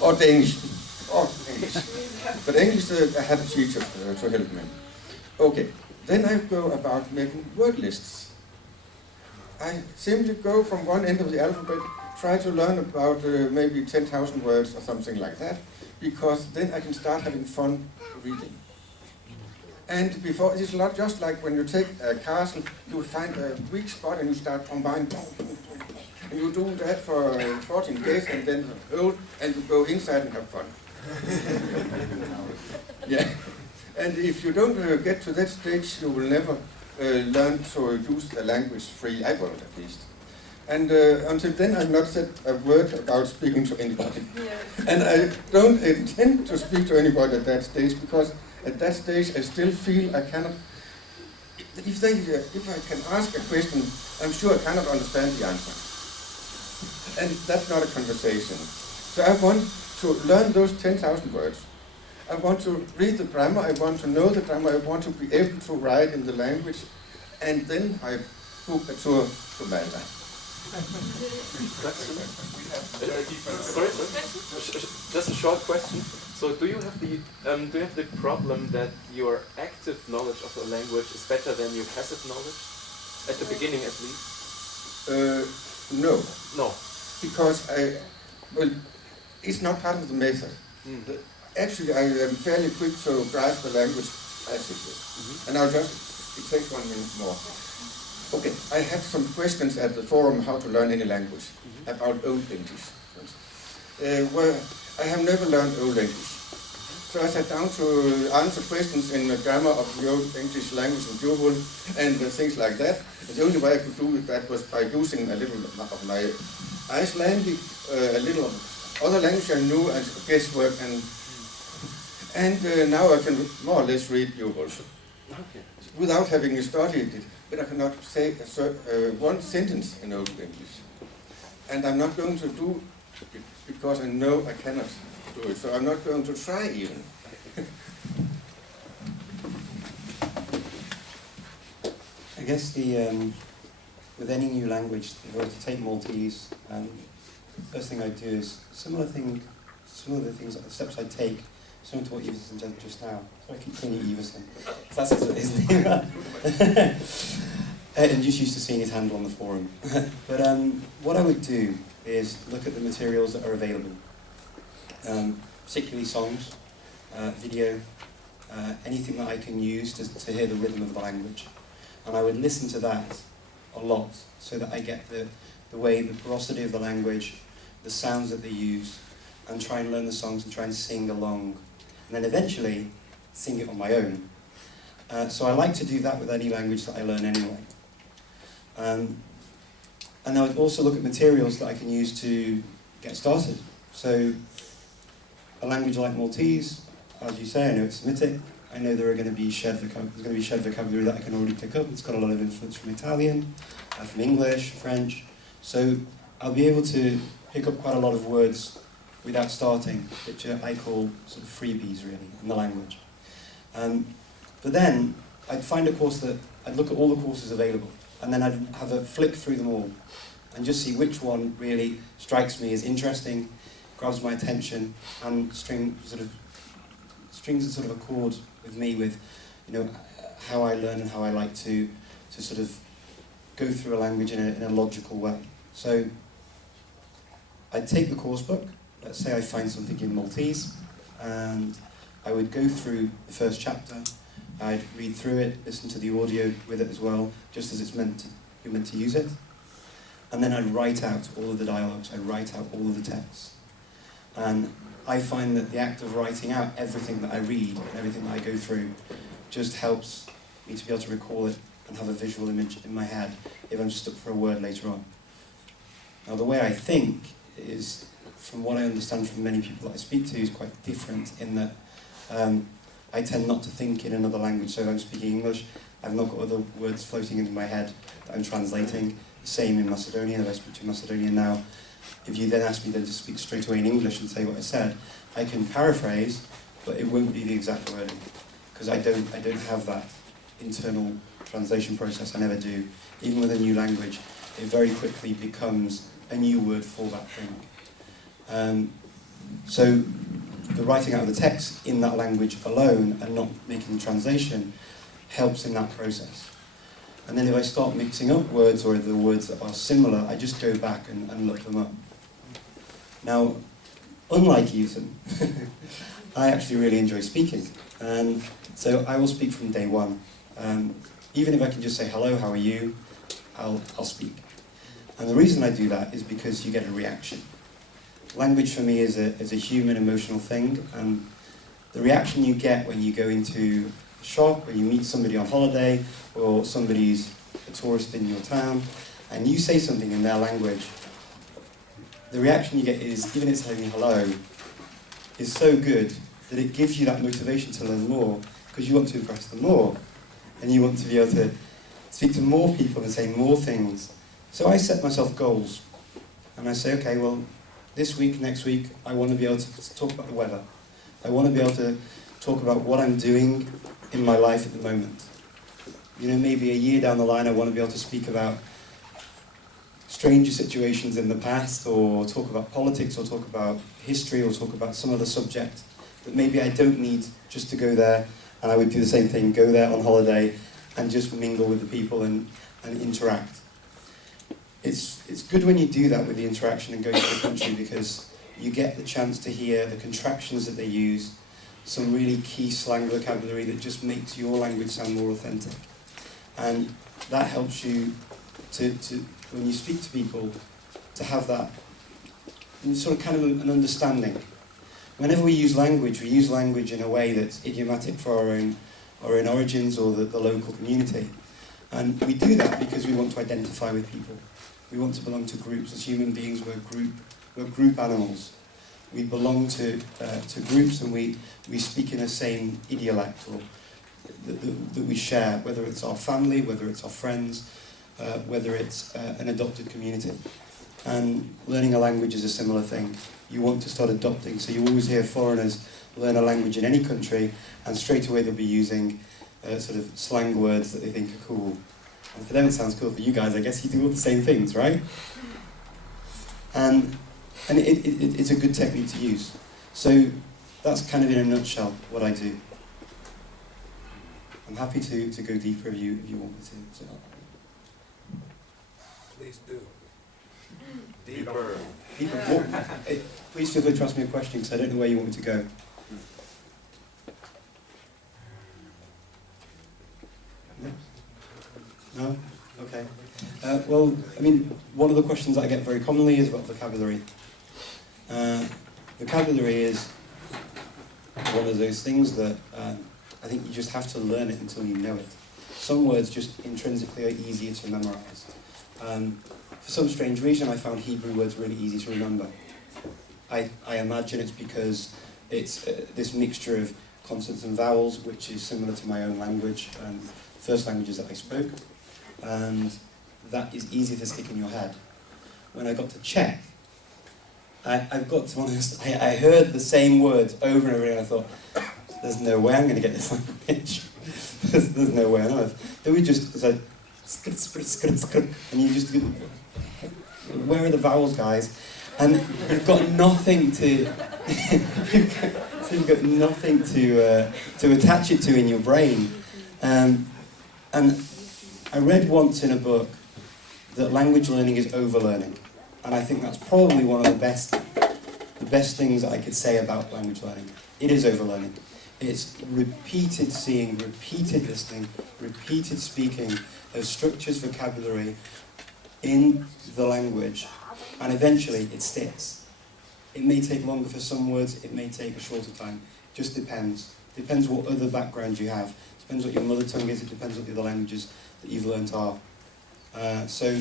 Or Danish. Or English. But English, I had a teacher to help me. Okay, then I go about making word lists. I simply go from one end of the alphabet, try to learn about maybe 10,000 words or something like that, because then I can start having fun reading. And before, it's not just like when you take a castle, you find a weak spot and you start combining, and you do that for 14 days and then hold and you go inside and have fun. Yeah. And if you don't get to that stage, you will never learn to use the language free. I won't, at least. And until then, I've not said a word about speaking to anybody. Yes. And I don't intend to speak to anybody at that stage, because at that stage, I still feel I cannot. If I can ask a question, I'm sure I cannot understand the answer. And that's not a conversation. So I want to learn those 10,000 words. I want to read the grammar, I want to know the grammar, I want to be able to write in the language, and then I booked a tour to Malta. Sorry, just a short question. So, do you have the problem that your active knowledge of the language is better than your passive knowledge at the beginning, at least? No, No. because it's not part of the method. Actually, I am fairly quick to grasp the language passively, and it takes 1 minute more. Okay, I had some questions at the forum how to learn any language about Old English, for instance. Well, I have never learned Old English. So I sat down to answer questions in the grammar of the Old English language and Jubel and things like that. The only way I could do that was by using a little of my Icelandic, a little of other language I knew, and guesswork, and now I can more or less read Jubel without having studied it. But I cannot say one sentence in Old English. And I'm not going to do it because I know I cannot do it. So I'm not going to try even. I guess with any new language, if I were to take Maltese, first thing I'd do is some of the steps I take, similar to what Iversen did just now. So I keep calling it Iversen. That's his name. And just used to seeing his handle on the forum. But what I would do is look at the materials that are available, particularly songs, video, anything that I can use to hear the rhythm of the language. And I would listen to that a lot so that I get the way, the porosity of the language, the sounds that they use, and try and learn the songs and try and sing along. And then eventually sing it on my own. So I like to do that with any language that I learn anyway. And I would also look at materials that I can use to get started. So a language like Maltese, as you say, I know it's Semitic. I know there are going to be shared vocabulary that I can already pick up. It's got a lot of influence from Italian, from English, French. So I'll be able to pick up quite a lot of words without starting, which I call sort of freebies really in the language. But then I'd find a course that I'd look at all the courses available, and then I'd have a flick through them all and just see which one really strikes me as interesting, grabs my attention, and strings a sort of a chord with me with, how I learn and how I like to sort of go through a language in a logical way. So I'd take the course book. Let's say I find something in Maltese, and I would go through the first chapter. I'd read through it, listen to the audio with it as well, just as you're meant to use it. And then I'd write out all of the dialogues, I'd write out all of the texts. And I find that the act of writing out everything that I read and everything that I go through just helps me to be able to recall it and have a visual image in my head if I'm stuck for a word later on. Now the way I think is, from what I understand from many people that I speak to, is quite different in that I tend not to think in another language. So if I'm speaking English, I've not got other words floating into my head that I'm translating. The same in Macedonian, if I speak to Macedonian now. If you then ask me then to speak straight away in English and say what I said, I can paraphrase, but it won't be the exact wording, because I don't have that internal translation process. I never do. Even with a new language, it very quickly becomes a new word for that thing. So the writing out of the text in that language alone and not making the translation helps in that process. And then if I start mixing up words, or the words that are similar, I just go back and look them up. Now, unlike Iversen, I actually really enjoy speaking. And so I will speak from day one. Even if I can just say, hello, how are you? I'll speak. And the reason I do that is because you get a reaction. Language for me is a human emotional thing, and the reaction you get when you go into a shop, or you meet somebody on holiday, or somebody's a tourist in your town, and you say something in their language, the reaction you get is, even if it's saying hello, is so good that it gives you that motivation to learn more, because you want to impress them more, and you want to be able to speak to more people and say more things. So I set myself goals, and I say, okay, well, this week, next week, I want to be able to talk about the weather. I want to be able to talk about what I'm doing in my life at the moment. You know, maybe a year down the line I want to be able to speak about stranger situations in the past, or talk about politics, or talk about history, or talk about some other subject that maybe I don't need just to go there, and I would do the same thing, go there on holiday and just mingle with the people and interact. It's good when you do that with the interaction and going to the country, because you get the chance to hear the contractions that they use, some really key slang vocabulary that just makes your language sound more authentic. And that helps you to when you speak to people, to have that sort of kind of an understanding. Whenever we use language in a way that's idiomatic for our own origins or the local community. And we do that because we want to identify with people. We want to belong to groups. As human beings, we're group animals. We belong to groups, and we speak in the same idiolect or that we share, whether it's our family, whether it's our friends, whether it's an adopted community. And learning a language is a similar thing. You want to start adopting, so you always hear foreigners learn a language in any country, and straight away they'll be using sort of slang words that they think are cool. And for them it sounds cool. For you guys, I guess you do all the same things, right? And it's a good technique to use. So that's kind of in a nutshell what I do. I'm happy to go deeper if you want me to. So. Please do. Deeper. Deeper. Please feel free to ask me a question, because I don't know where you want me to go. No? Okay. Well, I mean, one of the questions that I get very commonly is about vocabulary. Vocabulary is one of those things that I think you just have to learn it until you know it. Some words just intrinsically are easier to memorize. For some strange reason, I found Hebrew words really easy to remember. I imagine it's because it's this mixture of consonants and vowels, which is similar to my own language, first languages that I spoke, and that is easy to stick in your head. When I got to Czech, I've got to be honest, I heard the same words over and over again, and I thought, there's no way I'm going to get this language. there's no way on earth. They would just, it's like, and you just, where are the vowels, guys? And you've got nothing to, you've got nothing to attach it to in your brain. And I read once in a book that language learning is overlearning, and I think that's probably one of the best things that I could say about language learning. It is overlearning. It's repeated seeing, repeated listening, repeated speaking of structures, vocabulary in the language, and eventually it sticks. It may take longer for some words, it may take a shorter time. It just depends. Depends what other background you have. Depends what your mother tongue is, it depends what the other languages that you've learnt are. So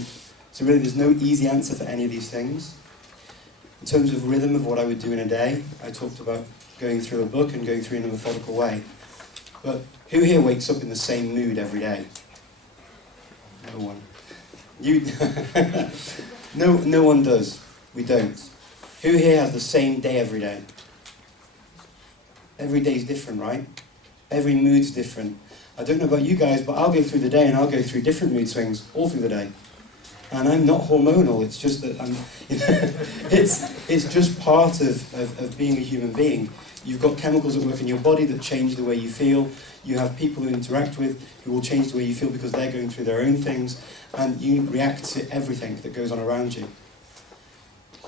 really there's no easy answer for any of these things. In terms of rhythm of what I would do in a day, I talked about going through a book and going through in a methodical way. But who here wakes up in the same mood every day? No one. No one does. We don't. Who here has the same day every day? Every day's different, right? Every mood's different. I don't know about you guys, but I'll go through the day and I'll go through different mood swings all through the day. And I'm not hormonal, it's just that I'm, it's just part of being a human being. You've got chemicals that work in your body that change the way you feel. You have people who interact with who will change the way you feel because they're going through their own things. And you react to everything that goes on around you.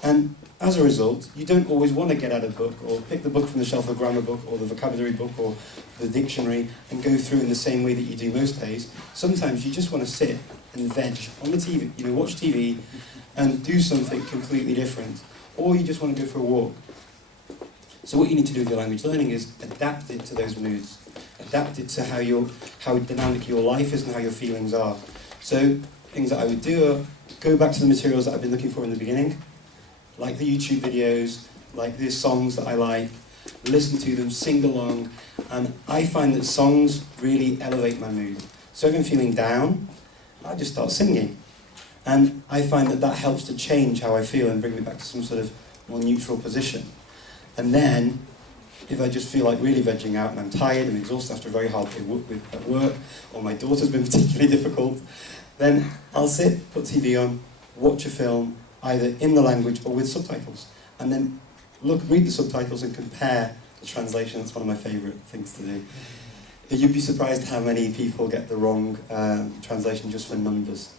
And as a result, you don't always want to get out a book or pick the book from the shelf, the grammar book or the vocabulary book or the dictionary and go through in the same way that you do most days. Sometimes you just want to sit and veg on the TV, watch TV and do something completely different. Or you just want to go for a walk. So what you need to do with your language learning is adapt it to those moods. Adapt it to how dynamic your life is and how your feelings are. So things that I would do are go back to the materials that I've been looking for in the beginning, like the YouTube videos, like the songs that I like, listen to them, sing along, and I find that songs really elevate my mood. So if I'm feeling down, I just start singing. And I find that that helps to change how I feel and bring me back to some sort of more neutral position. And then, if I just feel like really vegging out and I'm tired and exhausted after a very hard day at work, or my daughter's been particularly difficult, then I'll sit, put TV on, watch a film, either in the language or with subtitles, and then read the subtitles and compare the translation. That's one of my favourite things to do. You'd be surprised how many people get the wrong translation just for numbers.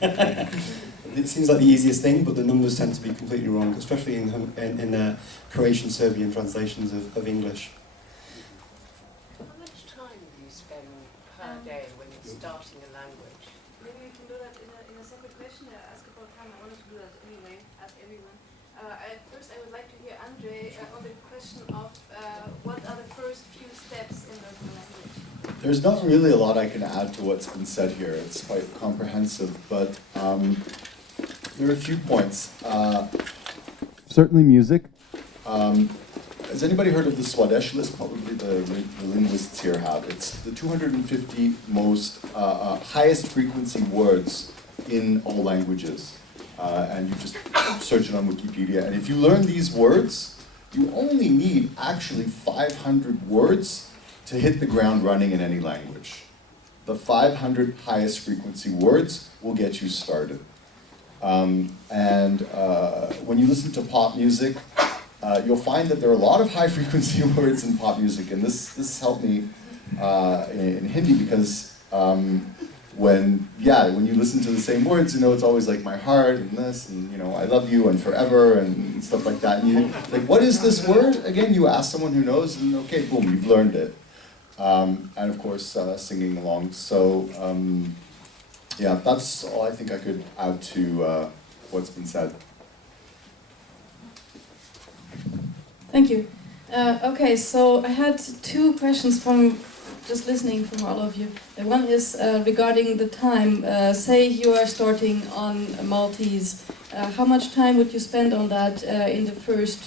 It seems like the easiest thing, but the numbers tend to be completely wrong, especially in Croatian, Serbian translations of English. How much time do you spend per day when you're starting a language? Maybe we can do that in a separate question. Ask about time. I wanted to do that anyway. Ask everyone. First, I would like to hear André on the question of what are the first few steps in learning a language. There's not really a lot I can add to what's been said here. It's quite comprehensive, but there are a few points. Certainly music. Has anybody heard of the Swadesh list? Probably the linguists here have. It's the 250 most highest frequency words in all languages. And you just search it on Wikipedia. And if you learn these words, you only need actually 500 words to hit the ground running in any language. The 500 highest frequency words will get you started. When you listen to pop music, you'll find that there are a lot of high frequency words in pop music, and this helped me in Hindi because when you listen to the same words, it's always like my heart and this and I love you and forever and stuff like that. And you like, what is this word again? You ask someone who knows, and okay, boom, you've learned it. And of course, singing along. So yeah, that's all I think I could add to what's been said. Thank you. Okay, so I had two questions from just listening from all of you. One is regarding the time. Say you are starting on Maltese. How much time would you spend on that in the first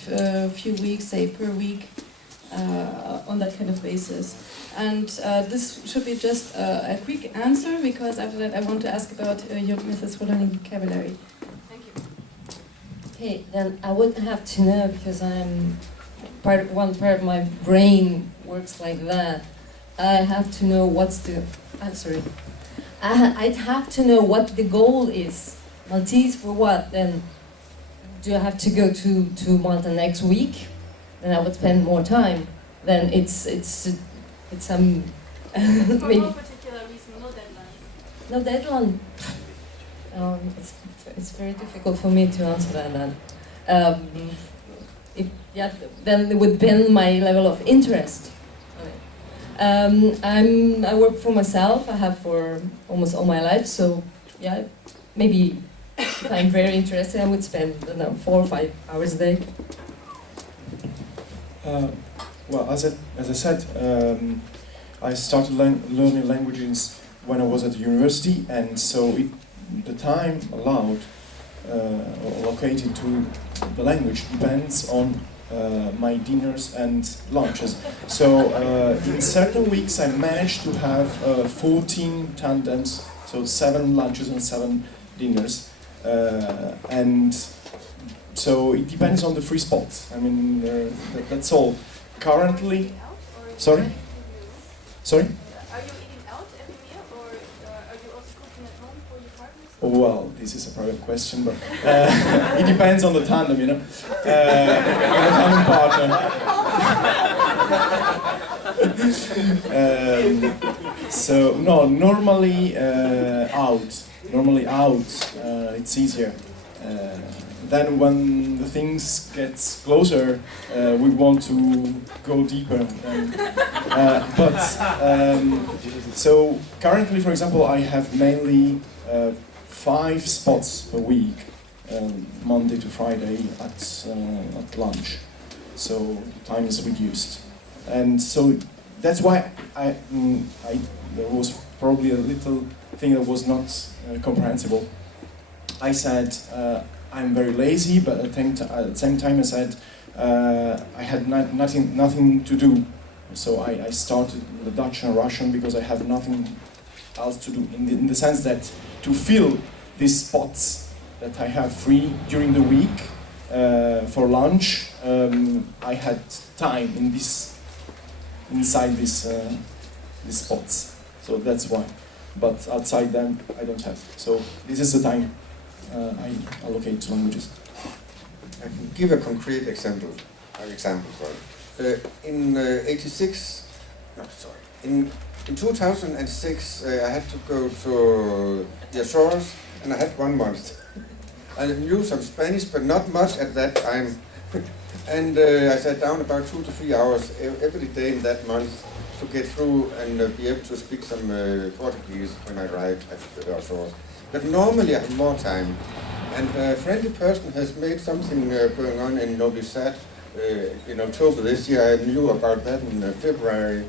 few weeks, say per week, on that kind of basis? And this should be just a quick answer, because after that I want to ask about your methods for learning vocabulary. Thank you. Okay, then I would have to know, because one part of my brain works like that. I have to know I'd have to know what the goal is. Maltese for what? Then do I have to go to Malta next week? Then I would spend more time. Then it's For maybe no particular reason, no deadlines. no deadline. It's very difficult for me to answer that. Then it would depend on my level of interest. I work for myself. I have for almost all my life. So yeah, maybe if I'm very interested, I would spend 4 or 5 hours a day. Well, as I said, I started learning languages when I was at the university, and so the time allowed or allocated to the language depends on my dinners and lunches. So in certain weeks I managed to have 14 tandems, so 7 lunches and 7 dinners, and so it depends on the free spots. I mean, that's all. Currently, sorry? Sorry? Are you eating out every meal, or are you also cooking at home for your partners? Well, this is a private question, but it depends on the tandem, the tandem partner. So no, normally out. It's easier. Then when the things get closer, we want to go deeper. So currently, for example, I have mainly 5 spots per week, Monday to Friday at lunch. So the time is reduced, and so that's why there was probably a little thing that was not comprehensible. I said. I'm very lazy, but at the same time I said I had nothing to do. So I started the Dutch and Russian because I have nothing else to do, in the sense that to fill these spots that I have free during the week, for lunch, I had time inside these spots. So that's why. But outside them, I don't have. So this is the time I allocate to languages. I can give a concrete example. In 2006, I had to go to the Azores, and I had 1 month. I knew some Spanish, but not much at that time. And I sat down about 2 to 3 hours every day in that month to get through and be able to speak some Portuguese when I arrived at the Azores. But normally I have more time. And a friendly person has made something going on in Novi Sad in October this year. I knew about that in February.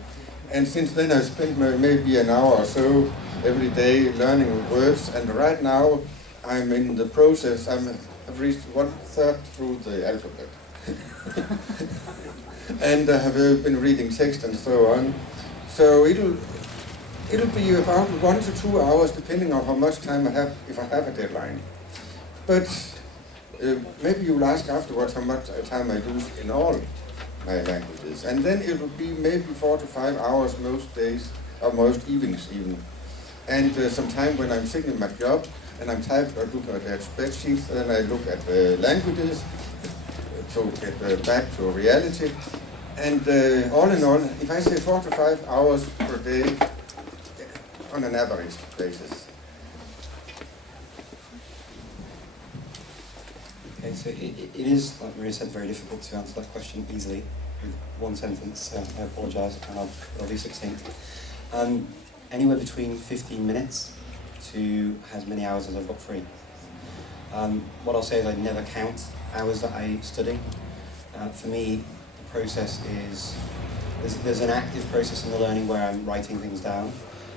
And since then I spent maybe an hour or so every day learning words. And right now I'm in the process, I've reached 1/3 through the alphabet. And I have been reading text and so on. So it'll be about 1 to 2 hours depending on how much time I have, if I have a deadline. But maybe you'll ask afterwards how much time I use in all my languages. And then it will be maybe 4 to 5 hours most days, or most evenings even. And some time when I'm sitting in my job and I'm typing or looking at spreadsheets, then I look at the languages to get back to reality. And all in all, if I say 4 to 5 hours per day on an average basis. Okay, so it is, like Maria said, very difficult to answer that question easily with one sentence. I apologise, and I'll be succinct. Anywhere between 15 minutes to as many hours as I've got free. What I'll say is I never count hours that I study. For me, the process is, there's an active process in the learning where I'm writing things down,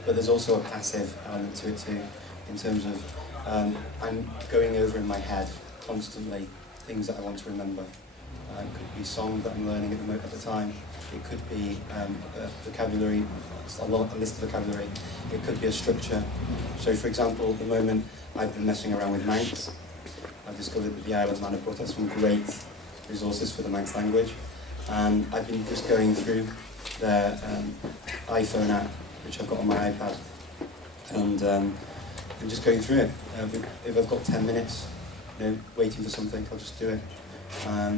but there's also a passive element to it too, in terms of I'm going over in my head constantly things that I want to remember. It could be song that I'm learning at the time. It could be a vocabulary, a list of vocabulary. It could be a structure. So, for example, at the moment, I've been messing around with Manx. I've discovered that the Isle of Man have brought us some great resources for the Manx language. And I've been just going through their iPhone app, which I've got on my iPad. And I'm just going through it. If I've got 10 minutes, waiting for something, I'll just do it.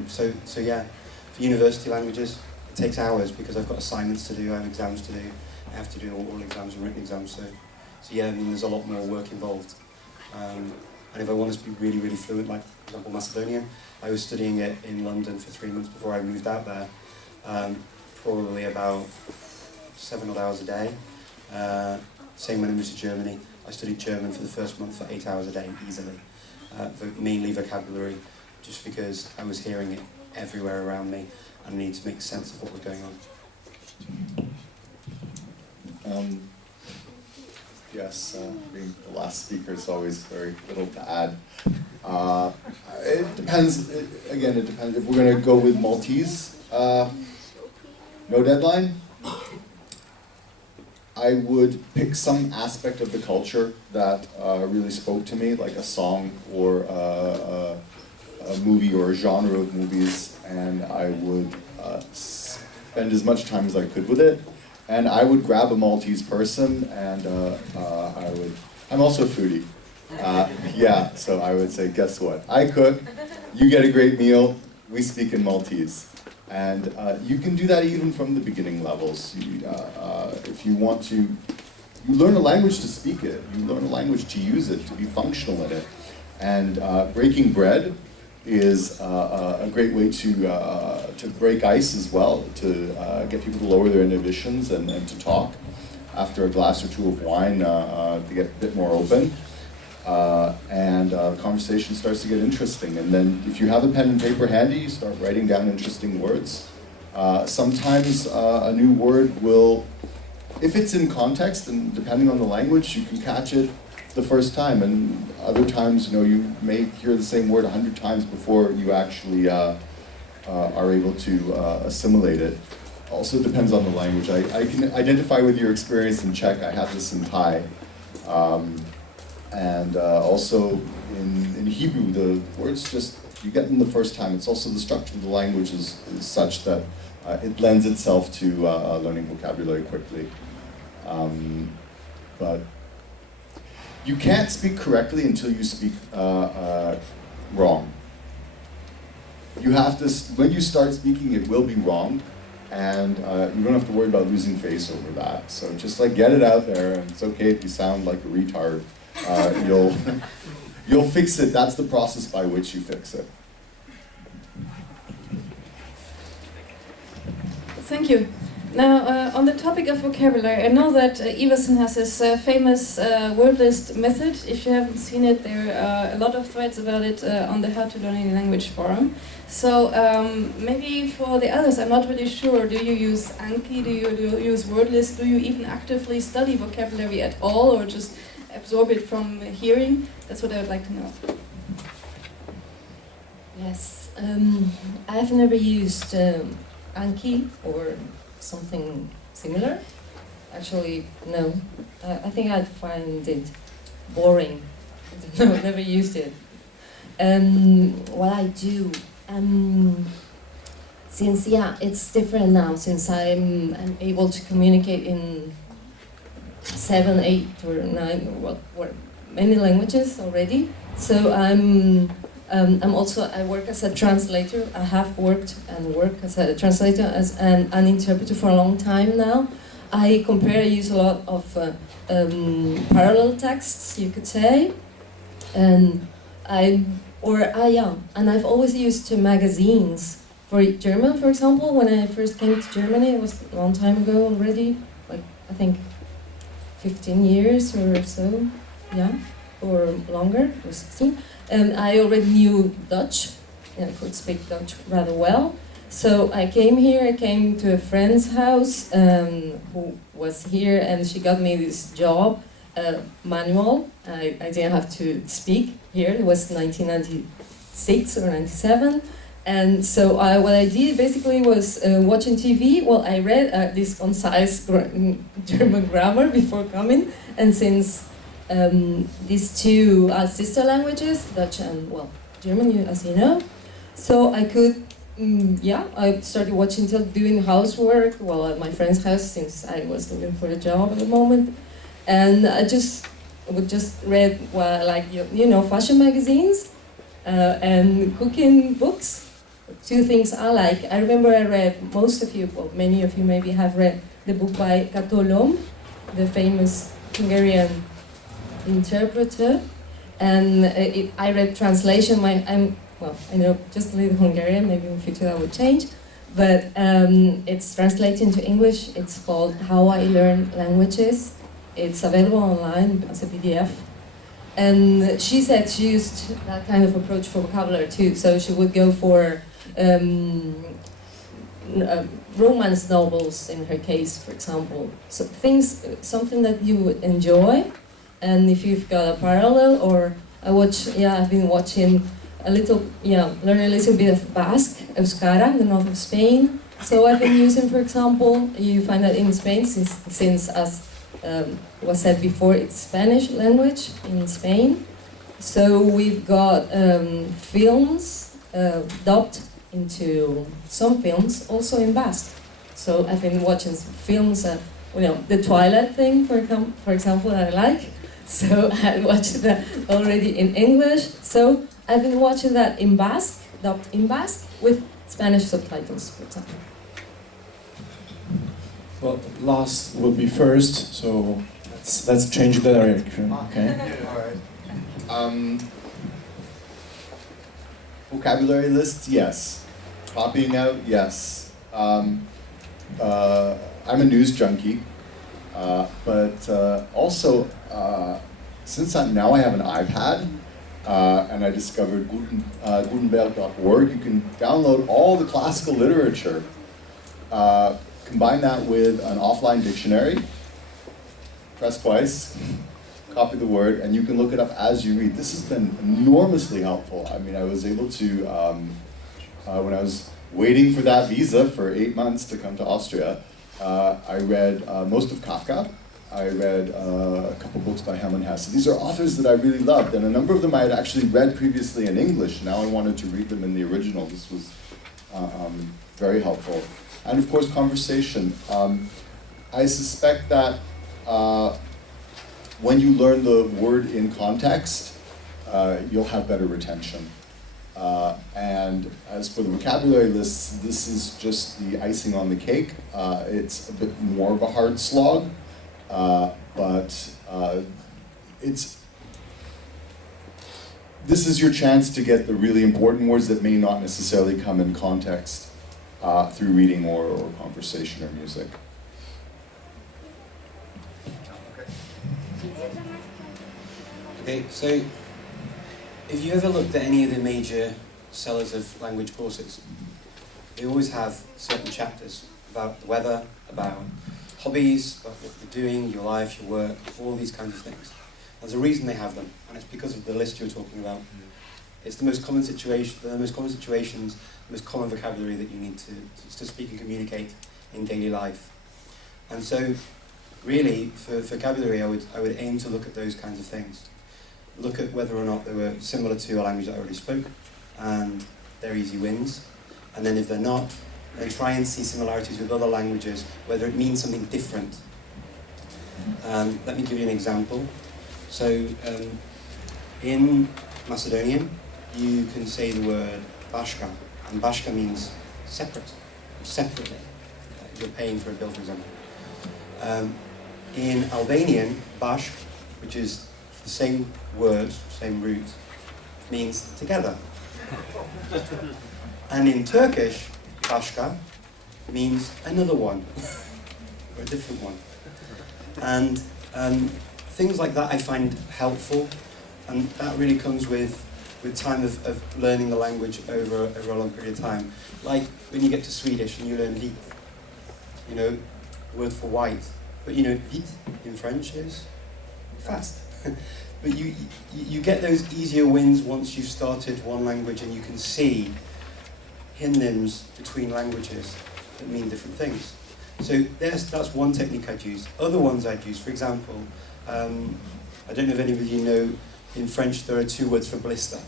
So yeah, for university languages, it takes hours because I've got assignments to do, I have exams to do, I have to do oral exams and written exams, so yeah, I mean, there's a lot more work involved. And if I want to be really, really fluent, like, for example, Macedonian, I was studying it in London for 3 months before I moved out there, probably about 7 odd hours a day. Same when I moved to Germany, I studied German for the first month for 8 hours a day, easily. Mainly vocabulary, just because I was hearing it everywhere around me and I needed to make sense of what was going on. Yes, being the last speaker is always very little to add. It depends, again, it depends. If we're going to go with Maltese, no deadline, I would pick some aspect of the culture that really spoke to me, like a song or a movie or a genre of movies, and I would spend as much time as I could with it. And I would grab a Maltese person, and I'm also a foodie. Yeah, so I would say, guess what? I cook, you get a great meal, we speak in Maltese. And you can do that even from the beginning levels. If you want to, you learn a language to speak it. You learn a language to use it, to be functional in it. And breaking bread is a great way to break ice as well, to get people to lower their inhibitions and to talk after a glass or two of wine to get a bit more open. And the conversation starts to get interesting. And then if you have a pen and paper handy, you start writing down interesting words. Sometimes a new word will, if it's in context and depending on the language, you can catch it the first time. And other times, you may hear the same word 100 times before you actually are able to assimilate it. Also depends on the language. I can identify with your experience in Czech. I have this in Thai. And also in Hebrew, the words just you get them the first time, it's also the structure of the language is such that it lends itself to learning vocabulary quickly. But you can't speak correctly until you speak wrong. You have to, when you start speaking, it will be wrong, and you don't have to worry about losing face over that. So just like get it out there, and it's okay if you sound like a retard. You'll fix it. That's the process by which you fix it. Thank you. Now, on the topic of vocabulary, I know that Iversen has his famous word list method. If you haven't seen it, there are a lot of threads about it on the How to Learn Any Language forum. So maybe for the others, I'm not really sure. Do you use Anki? Do you use word list? Do you even actively study vocabulary at all, or just absorb it from hearing? That's what I would like to know. Yes, I've never used Anki or something similar. Actually, no. I think I'd find it boring. No, I've never used it. What I do, since it's different now, since I'm able to communicate in 7, 8, or 9, or what many languages already. So I'm also, I work as a translator. I have worked and work as a translator as an interpreter for a long time now. I use a lot of parallel texts, you could say, and I've always used magazines. For German, for example, when I first came to Germany, it was a long time ago already, like I think 15 years or so, or longer, or 16. And I already knew Dutch, and I could speak Dutch rather well. So I came here, I came to a friend's house who was here, and she got me this job, manual. I didn't have to speak here, it was 1996 or 97. And so what I did basically was watching TV. Well, I read this concise German grammar before coming, and since these two are sister languages, Dutch and, German, as you know. So I could, I started watching till doing housework, at my friend's house, since I was looking for a job at the moment. And I would just read, fashion magazines and cooking books. Two things I like. I remember I read, many of you maybe have read the book by Katolom, the famous Hungarian interpreter, and I read translation. I know just a little Hungarian, maybe in the future that would change, but it's translated into English. It's called How I Learn Languages. It's available online as a PDF. And she said she used that kind of approach for vocabulary too, so she would go for romance novels in her case, for example. So something that you would enjoy. And if you've got a parallel, or I've been watching learning a little bit of Basque, Euskara, in the north of Spain. So I've been using, for example, you find that in Spain, since as was said before, it's Spanish language in Spain. So we've got films dubbed into some films also in Basque. So I've been watching films, the Twilight thing, for example, that I like. So I watched that already in English. So I've been watching that in Basque, dubbed in Basque, with Spanish subtitles, for example. Well, last will be first, so let's change the direction, okay? All right. Vocabulary lists, yes. Copying out, yes. I'm a news junkie, but also, since now I have an iPad, and I discovered Gutenberg.org, you can download all the classical literature, combine that with an offline dictionary, press twice, copy the word, and you can look it up as you read. This has been enormously helpful. I mean, I was able to, when I was waiting for that visa for 8 months to come to Austria, I read most of Kafka, I read a couple books by Hermann Hesse. These are authors that I really loved, and a number of them I had actually read previously in English. Now I wanted to read them in the original. This was very helpful. And of course, conversation. I suspect that when you learn the word in context, you'll have better retention. And as for the vocabulary lists, this is just the icing on the cake. It's a bit more of a hard slog, but this is your chance to get the really important words that may not necessarily come in context through reading or conversation or music. Okay, so if you ever looked at any of the major sellers of language courses, they always have certain chapters about the weather, about hobbies, about what you're doing, your life, your work, all these kinds of things. There's a reason they have them, and it's because of the list you're talking about. It's the most common situation, the most common situations, the most common vocabulary that you need to speak and communicate in daily life. And so, really, for vocabulary, I would aim to look at those kinds of things. Look at whether or not they were similar to a language that I already spoke, and they're easy wins. And then if they're not, then try and see similarities with other languages, whether it means something different. Let me give you an example. So in Macedonian, you can say the word bashka, and bashka means separate, separately. If you're paying for a bill, for example. In Albanian, bashk, which is the same word, same root, means together. And in Turkish, bashka means another one, or a different one. And things like that I find helpful, and that really comes with time of learning the language over a long period of time. Like when you get to Swedish and you learn vit, you know, word for white. But you know, vite in French is fast. But you get those easier wins once you've started one language and you can see hymnonyms between languages that mean different things. So that's one technique I'd use. Other ones I'd use, for example, I don't know if any of you know, in French there are two words for blister.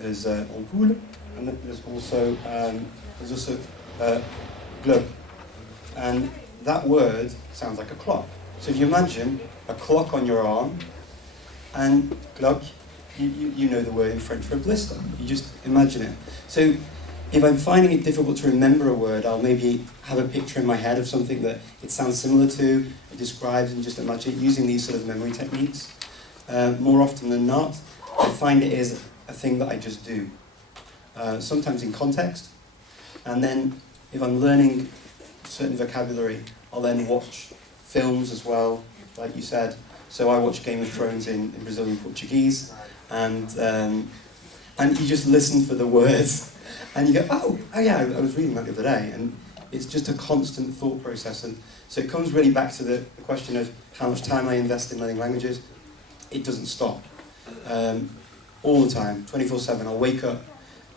There's ampoule, and there's also globe. And that word sounds like a clock. So if you imagine a clock on your arm, and clock, you know the word in French for a blister. You just imagine it. So if I'm finding it difficult to remember a word, I'll maybe have a picture in my head of something that it sounds similar to, it describes, and just imagine it using these sort of memory techniques. More often than not, I find it is a thing that I just do. Sometimes in context, and then if I'm learning certain vocabulary, I'll then watch films as well, like you said. So I watch Game of Thrones in Brazilian Portuguese, and you just listen for the words, and you go, oh yeah, I was reading that the other day, and it's just a constant thought process. And so it comes really back to the question of how much time I invest in learning languages. It doesn't stop. All the time, 24/7. I'll wake up,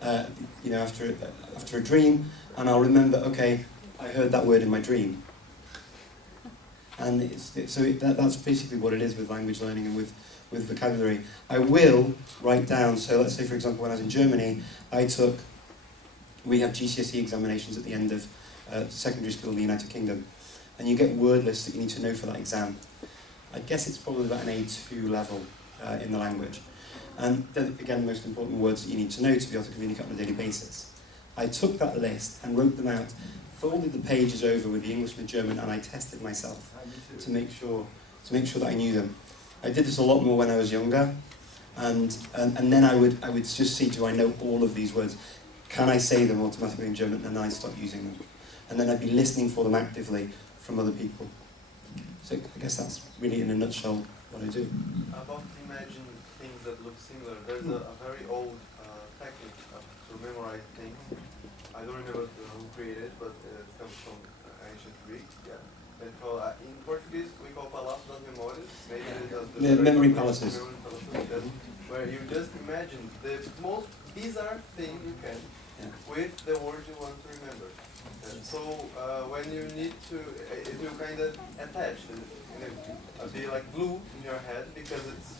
after a dream, and I'll remember, okay, I heard that word in my dream. And that's basically what it is with language learning and with vocabulary. I will write down, so let's say for example when I was in Germany, we have GCSE examinations at the end of secondary school in the United Kingdom, and you get word lists that you need to know for that exam. I guess it's probably about an A2 level in the language. And then again, the most important words that you need to know to be able to communicate on a daily basis. I took that list and wrote them out, folded the pages over with the English and the German, and I tested myself to make sure that I knew them. I did this a lot more when I was younger, and then I would just see, do I know all of these words? Can I say them automatically in German? And then I'd start using them. And then I'd be listening for them actively from other people. So I guess that's really in a nutshell what I do. About imagine things that look similar, there's a very old technique to memorize things. I don't remember who created it, but it comes from ancient Greek. Yeah. That call, in Portuguese we call palácio das memórias. Maybe that's the Yeah, memory correct palaces. memory palaces, where you just imagine the most bizarre thing you can with the words you want to remember. So when you need to, it will kind of attach, be like glue in your head because it's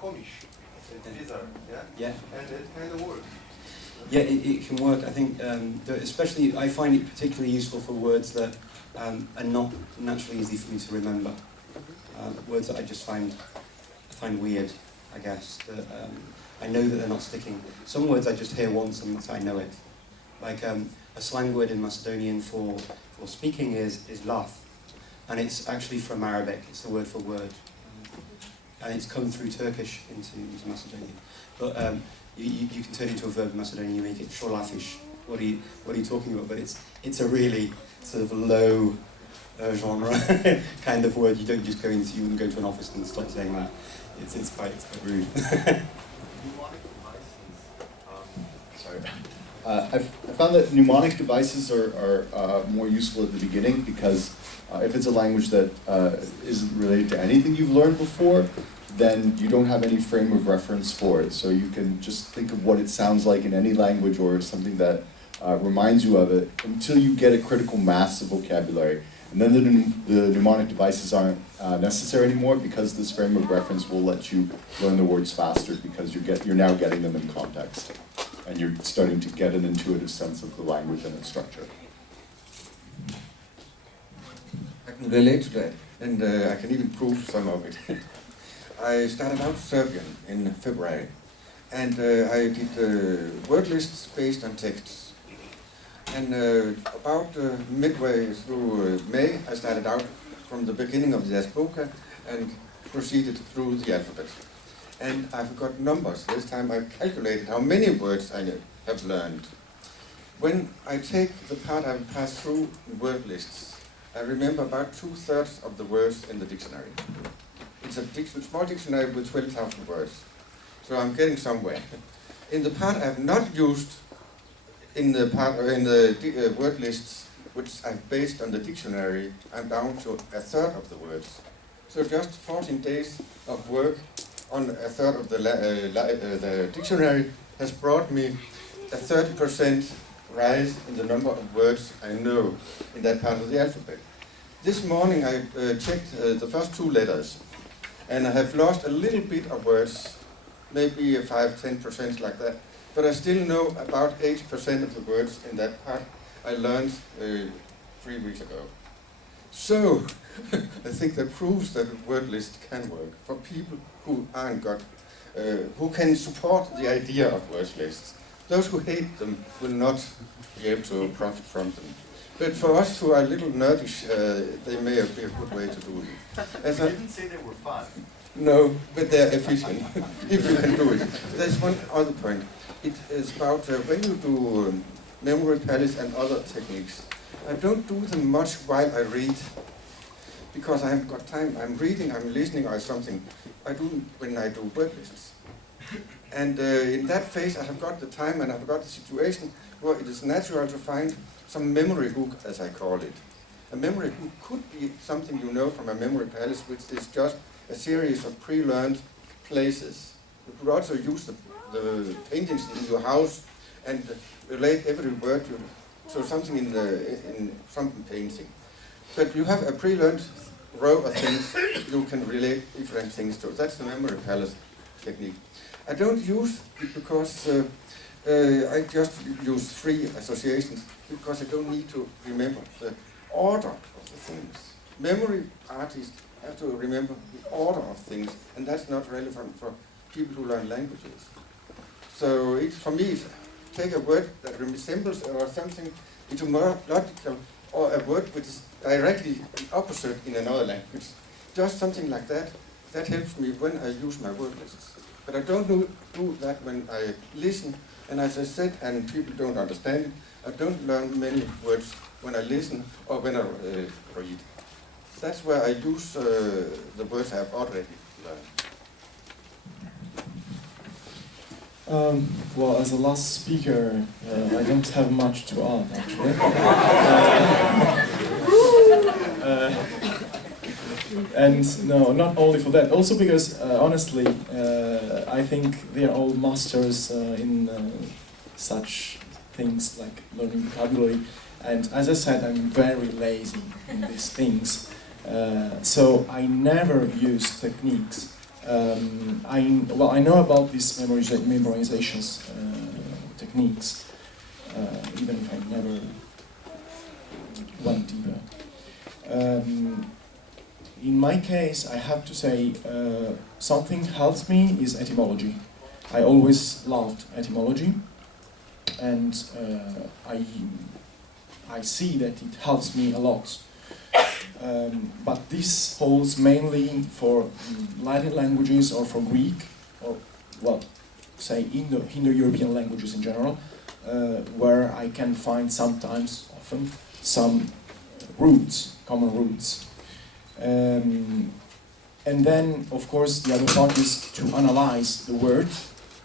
komisch, it's bizarre, Yeah. and it kind of works. Yeah, it can work. I think, especially, I find it particularly useful for words that are not naturally easy for me to remember. Words that I just find weird, I guess. That I know that they're not sticking. Some words I just hear once and I know it. Like a slang word in Macedonian for speaking is laugh, and it's actually from Arabic. It's the word for word, and it's come through Turkish into Macedonian. But you can turn it into a verb in Macedonian. You make it sholafish. What are you talking about? But it's a really sort of low genre kind of word. You don't just go into. You wouldn't go to an office and start saying that. It's quite rude. I found that mnemonic devices are more useful at the beginning because if it's a language that isn't related to anything you've learned before, then you don't have any frame of reference for it. So you can just think of what it sounds like in any language or something that reminds you of it until you get a critical mass of vocabulary. And then the mnemonic devices aren't necessary anymore because this frame of reference will let you learn the words faster because you're now getting them in context. And you're starting to get an intuitive sense of the language and its structure. I can relate to that, and I can even prove some of it. I started out Serbian in February, and I did word lists based on texts. And about midway through May, I started out from the beginning of the Azteca and proceeded through the alphabet. And I've got numbers. This time I calculated how many words I have learned. When I take the part I've passed through in word lists, I remember about 2/3 of the words in the dictionary. It's a small dictionary with 12,000 words. So I'm getting somewhere. In the part I've not used in the word lists, which I've based on the dictionary, I'm down to 1/3 of the words. So just 14 days of work on 1/3 of the dictionary has brought me a 30% rise in the number of words I know in that part of the alphabet. This morning I checked the first 2 letters, and I have lost a little bit of words, maybe 5–10% like that, but I still know about 80% of the words in that part I learned 3 weeks ago. So, I think that proves that a word list can work for people who who can support the idea of word lists. Those who hate them will not be able to profit from them. But for us who are a little nerdish, they may be a good way to do it. I didn't say they were fun. No, but they're efficient, if you can do it. There's one other point. It is about when you do memory palace and other techniques. I don't do them much while I read, because I haven't got time. I'm reading, I'm listening, or something. I do when I do word lists. And in that phase, I have got the time and I've got the situation where it is natural to find some memory hook, as I call it. A memory hook could be something you know from a memory palace, which is just a series of pre-learned places. You could also use the paintings in your house and relate every word to something in some painting. But you have a pre-learned row of things you can relate different things to. That's the memory palace technique. I don't use it because I just use free associations because I don't need to remember the order of the things. Memory artists have to remember the order of things, and that's not relevant for people who learn languages. So for me, take a word that resembles or something etymological, or a word which is directly opposite in another language. Just something like that. That helps me when I use my word lists. But I don't do that when I listen, and as I said, and people don't understand it, I don't learn many words when I listen or when I read. That's where I use the words I have already learned. Well, as a last speaker, I don't have much to add, actually. And no, not only for that, also because honestly, I think they are all masters in such things like learning vocabulary. And as I said, I'm very lazy in these things. So I never use techniques. I know about these memorizations techniques, even if I never went deeper. In my case, I have to say something helps me is etymology. I always loved etymology, and I see that it helps me a lot. But this holds mainly for Latin languages or for Greek, or, well, say Indo-European languages in general, where I can find sometimes, often, some roots, common roots. And then, of course, the other part is to analyze the word.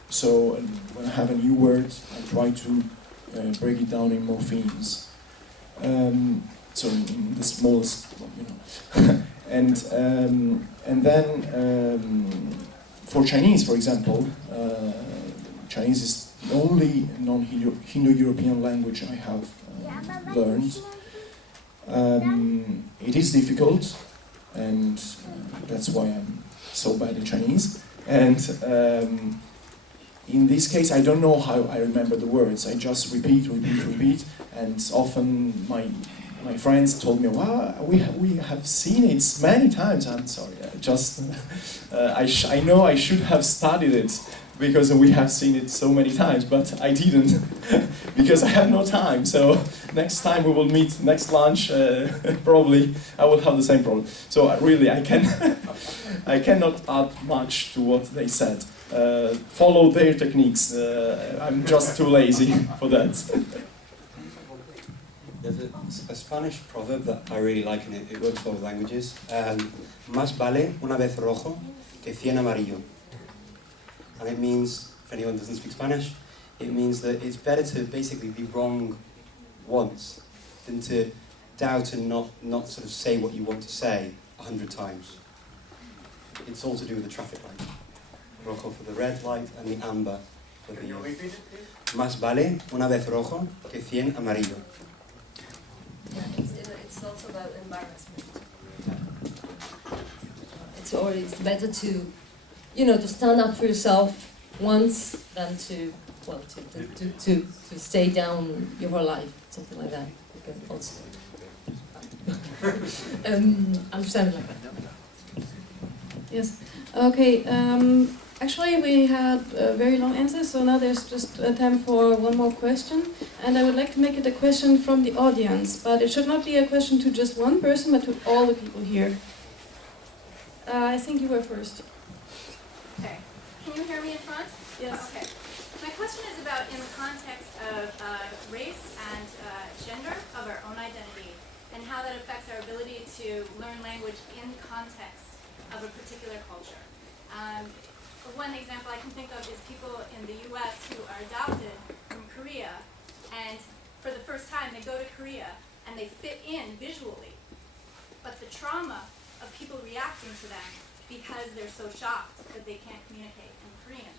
So when I have a new word, I try to break it down in morphemes. So in the smallest, and then for Chinese, for example, Chinese is the only non-Indo-European language I have learned. It is difficult, and that's why I'm so bad in Chinese. And in this case, I don't know how I remember the words. I just repeat, and often my friends told me, "Wow, we have seen it many times." I'm sorry, I know I should have studied it because we have seen it so many times, but I didn't because I have no time. So next time we will meet, next lunch, probably I will have the same problem. So really, I cannot add much to what they said. Follow their techniques. I'm just too lazy for that. There's a Spanish proverb that I really like, and it works for all languages. Más vale una vez rojo que 100 amarillo. And it means, if anyone doesn't speak Spanish, it means that it's better to basically be wrong once than to doubt and not sort of say what you want to say 100 times. It's all to do with the traffic light. Rojo for the red light and the amber for the yellow. Más vale una vez rojo que 100 amarillo. Yeah, it's also about embarrassment. It's always better to, to stand up for yourself once than to stay down your whole life, something like that. You can also understand it like that. Yes. Okay. Actually, we had very long answers, so now there's just time for one more question. And I would like to make it a question from the audience, but it should not be a question to just one person, but to all the people here. I think you were first. Okay. Can you hear me in front? Yes. Okay. My question is about in the context of race and gender of our own identity, and how that affects our ability to learn language in context of a particular culture. One example I can think of is people in the US who are adopted from Korea, and for the first time they go to Korea and they fit in visually, but the trauma of people reacting to them because they're so shocked that they can't communicate in Korean.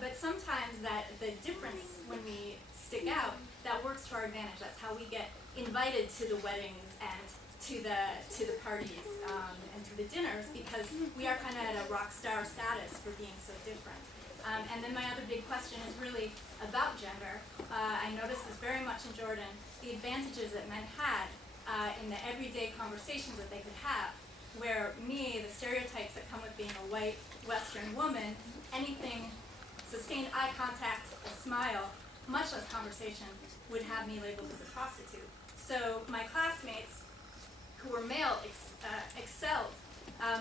But sometimes that the difference when we stick out, that works to our advantage. That's how we get invited to the weddings and to the parties and to the dinners, because we are kind of at a rock star status for being so different. And then my other big question is really about gender. I noticed this very much in Jordan, the advantages that men had in the everyday conversations that they could have, where me, the stereotypes that come with being a white Western woman, anything, sustained eye contact, a smile, much less conversation, would have me labeled as a prostitute. So my classmates, who were male, excelled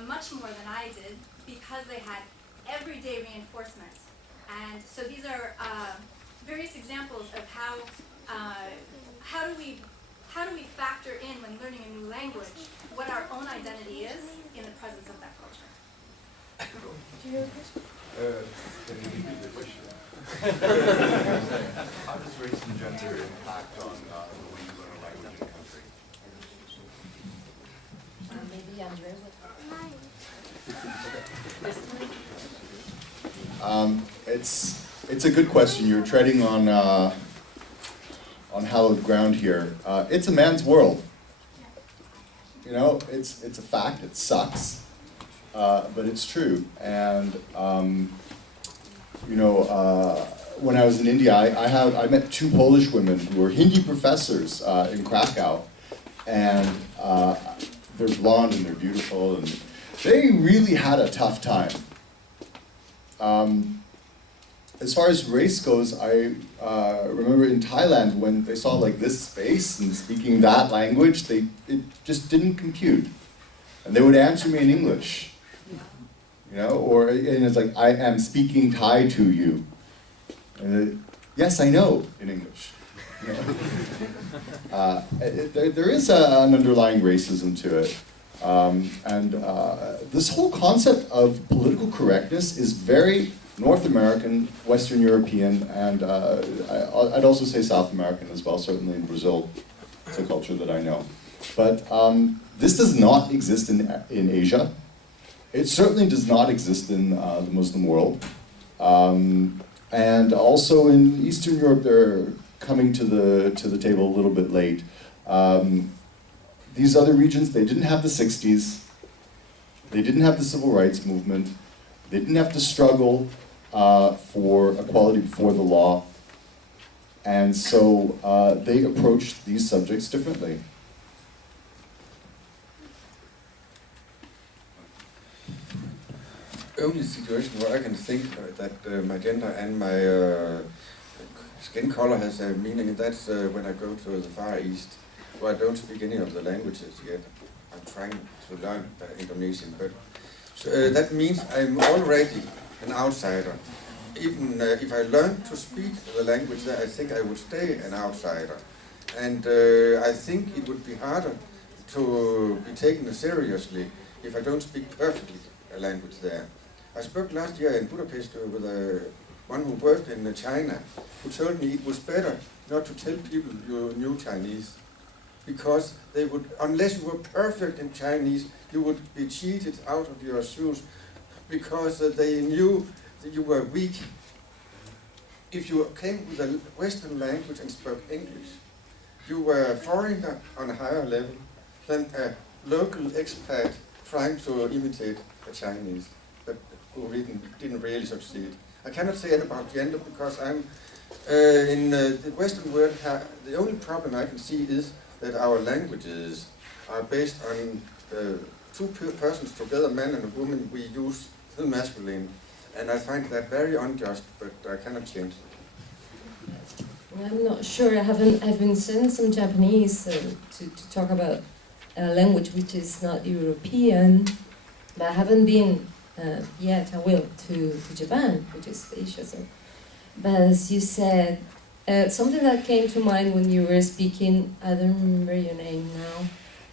much more than I did because they had everyday reinforcement. And so these are various examples of how do we factor in when learning a new language what our own identity is in the presence of that culture. Do you hear the question? Can you repeat the question? How does race and gender impact on the way you learn a language in a country? Maybe maybe André would. It's a good question. You're treading on hallowed ground here. It's a man's world. You know, it's a fact. It sucks, but it's true. And you know, when I was in India, I met 2 Polish women who were Hindi professors in Krakow, and they're blonde and they're beautiful, and they really had a tough time. As far as race goes, I remember in Thailand when they saw like this face and speaking that language, it just didn't compute. And they would answer me in English, you know, and it's like, I am speaking Thai to you. Yes, I know, in English. You know? There is an underlying racism to it. This whole concept of political correctness is very North American, Western European, and I'd also say South American as well. Certainly in Brazil, it's a culture that I know. But this does not exist in Asia. It certainly does not exist in the Muslim world. And also in Eastern Europe, they're coming to the table a little bit late. These other regions, they didn't have the 60s. They didn't have the civil rights movement. They didn't have to struggle for equality before the law. And so they approached these subjects differently. Only situation where I can think that my gender and my skin color has a meaning, and that's when I go to the Far East, where I don't speak any of the languages yet. I'm trying to learn Indonesian, but that means I'm already an outsider. Even if I learn to speak the language there, I think I would stay an outsider. And I think it would be harder to be taken seriously if I don't speak perfectly a language there. I spoke last year in Budapest with one who worked in China, who told me it was better not to tell people you knew Chinese, because they would, unless you were perfect in Chinese, you would be cheated out of your shoes, because they knew that you were weak. If you came with a Western language and spoke English, you were a foreigner on a higher level than a local expat trying to imitate a Chinese, but who didn't really succeed. I cannot say anything about gender because I'm in the Western world. The only problem I can see is that our languages are based on 2 persons together, man and a woman. We use the masculine, and I find that very unjust, but I cannot change it. I'm not sure. I've been studying some Japanese to talk about a language which is not European, but I haven't been yet. I will to Japan, which is Asia. So. But as you said, something that came to mind when you were speaking, I don't remember your name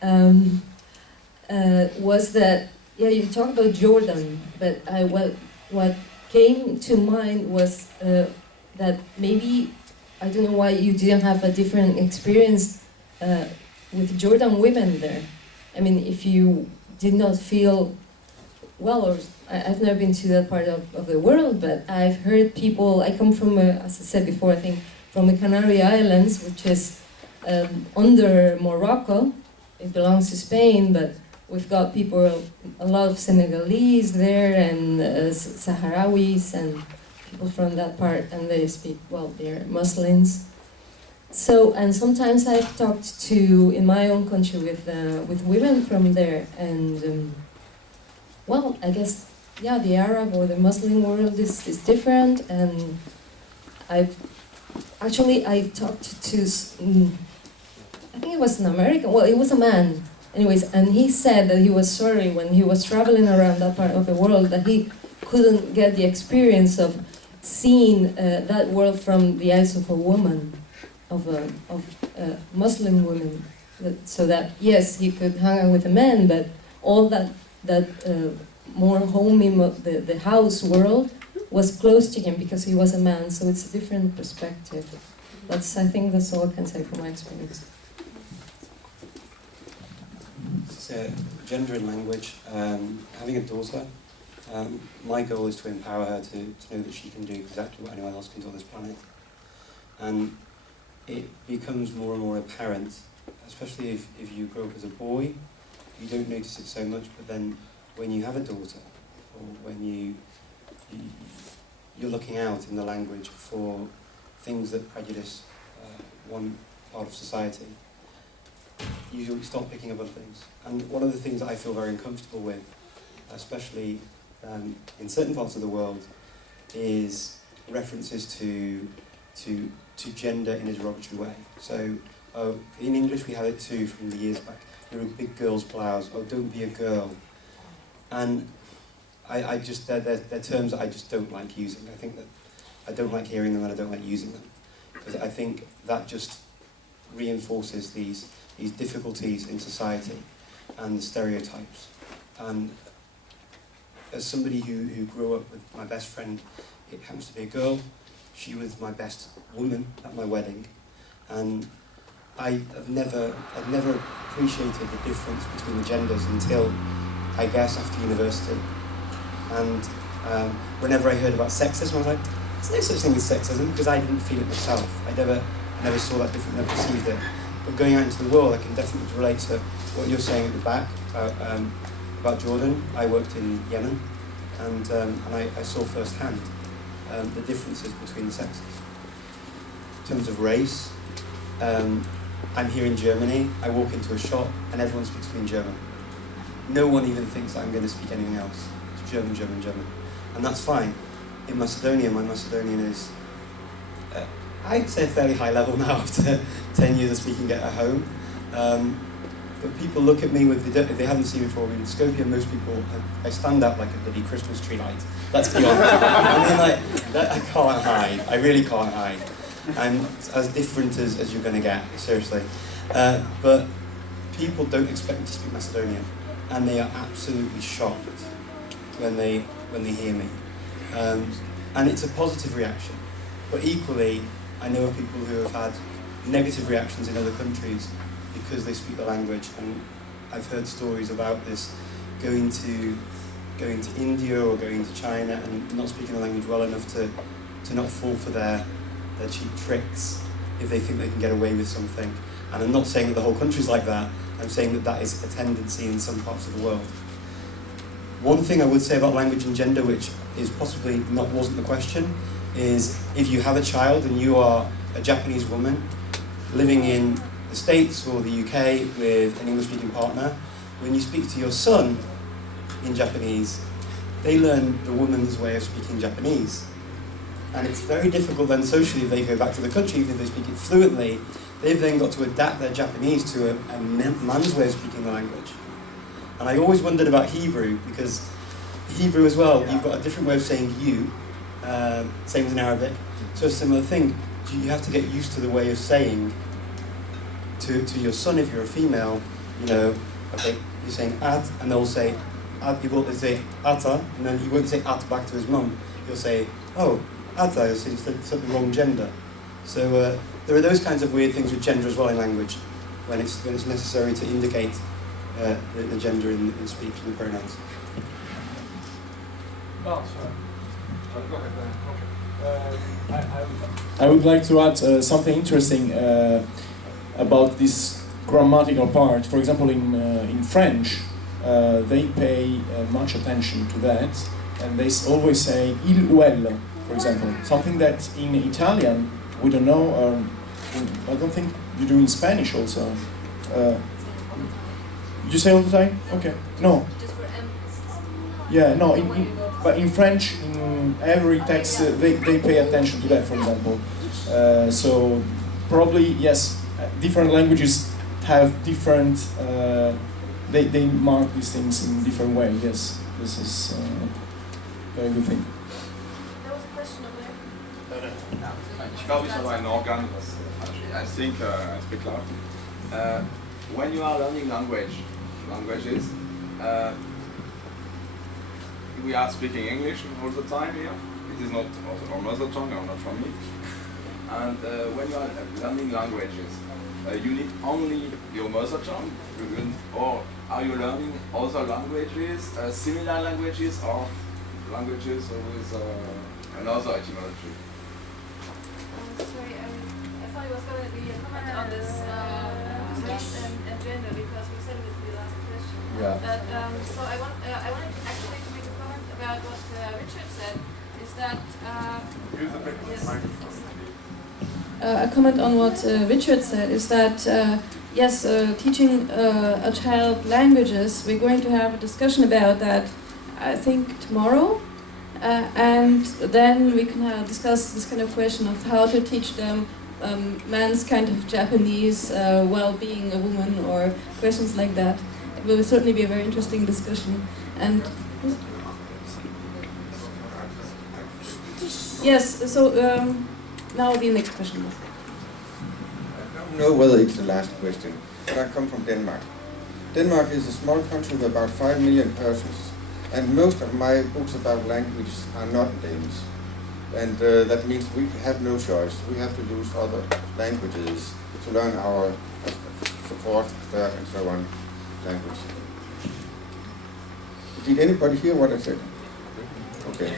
now, was that, yeah, you talked about Jordan, but what came to mind was that maybe, I don't know why you didn't have a different experience with Jordan women there. I mean, if you did not feel well, or I've never been to that part of the world, but I've heard people, I come from, as I said before, I think, from the Canary Islands, which is under Morocco. It belongs to Spain, but we've got people, a lot of Senegalese there, and Sahrawis, and people from that part, and they speak, well, they're Muslims. So, and sometimes I've talked to, in my own country, with women from there, and well, I guess, yeah, the Arab or the Muslim world is different, and I talked to, I think it was an American, well, it was a man, anyways, and he said that he was sorry when he was traveling around that part of the world that he couldn't get the experience of seeing that world from the eyes of a woman, of Muslim women, so that, yes, he could hang out with a man, but all that more homey, the house world was close to him because he was a man, so it's a different perspective. I think that's all I can say from my experience. say gender in language. Having a daughter, my goal is to empower her to know that she can do exactly what anyone else can do on this planet. And it becomes more and more apparent, especially if you grow up as a boy, you don't notice it so much, but then when you have a daughter, or when you're looking out in the language for things that prejudice one part of society, you start picking up on things. And one of the things that I feel very uncomfortable with, especially in certain parts of the world, is references to gender in a derogatory way. So in English we have it too from the years back. You're a big girl's blouse. Oh, don't be a girl. And I just they're terms that I just don't like using. I think that I don't like hearing them and I don't like using them, because I think that just reinforces these difficulties in society and the stereotypes. And as somebody who grew up with my best friend, it happens to be a girl, she was my best woman at my wedding, and I've never appreciated the difference between the genders until, I guess, after university. And whenever I heard about sexism, I was like, there's no such thing as sexism, because I didn't feel it myself. I never saw that different, never perceived it. But going out into the world, I can definitely relate to what you're saying at the back about Jordan. I worked in Yemen, and I saw firsthand the differences between the sexes. In terms of race, I'm here in Germany, I walk into a shop and everyone speaks to me in German. No one even thinks that I'm going to speak anything else. It's German, German, German. And that's fine. In Macedonia, my Macedonian is, I'd say, a fairly high level now after 10 years of speaking at home. But people look at me if they haven't seen me before. In Skopje, most people, I stand out like a bloody Christmas tree light. Let's be honest. I mean, like, that, I can't hide. I really can't hide. I'm as different as you're going to get, seriously. But people don't expect me to speak Macedonian, and they are absolutely shocked when they hear me. And it's a positive reaction. But equally, I know of people who have had negative reactions in other countries because they speak the language, and I've heard stories about this, going to India or going to China and not speaking the language well enough to not fall for their cheap tricks if they think they can get away with something. And I'm not saying that the whole country's like that, I'm saying that that is a tendency in some parts of the world. One thing I would say about language and gender, which is possibly wasn't the question, is if you have a child and you are a Japanese woman living in the States or the UK with an English-speaking partner, when you speak to your son in Japanese, they learn the woman's way of speaking Japanese. And it's very difficult then socially if they go back to the country, even if they speak it fluently, they've then got to adapt their Japanese to a man's way of speaking the language. And I always wondered about Hebrew, because Hebrew as well, you've got a different way of saying you, same as in Arabic. So a similar thing, you have to get used to the way of saying to your son if you're a female, you know, okay, you're saying at, and they'll say, at, he won't say ata, and then he won't say at back to his mum. He'll say, oh, ata, he'll say it's the wrong gender. So there are those kinds of weird things with gender as well in language, when it's necessary to indicate the gender in speech and the pronouns. Oh, sorry. Go ahead. I would like to add something interesting about this grammatical part. For example, in French, they pay much attention to that, and they always say il ou elle, for example. Something that in Italian we don't know. I don't think you do in Spanish also. You say all the time? Okay. No. Just for emphasis. Yeah, no. But in French, in every text, they pay attention to that, for example. So probably, yes, different languages have different, they mark these things in different way. Yes, this is a very good thing. There was a question over there. Ich glaube, ich habe ein Organ, was I think I speak loud. When you are learning languages, we are speaking English all the time here. It is not our mother tongue, or not from me. And when you are learning languages, you need only your mother tongue, or are you learning other languages, similar languages, or languages with another etymology? Sorry, I thought it was going to be a comment on this race and gender, because we said it was the last question. Yeah. But so I wanted actually to make a comment about what Richard said. Is that Use the microphone. A comment on what Richard said is that yes, teaching a child languages, we're going to have a discussion about that, I think, tomorrow. And then we can discuss this kind of question of how to teach them man's kind of Japanese while being a woman, or questions like that. It will certainly be a very interesting discussion. And yes, so now the next question. I don't know whether it's the last question, but I come from Denmark. Denmark is a small country with about 5 million persons, and most of my books about language are not Danish. And that means we have no choice. We have to use other languages to learn our fourth, third, and so on language. Did anybody hear what I said? Okay.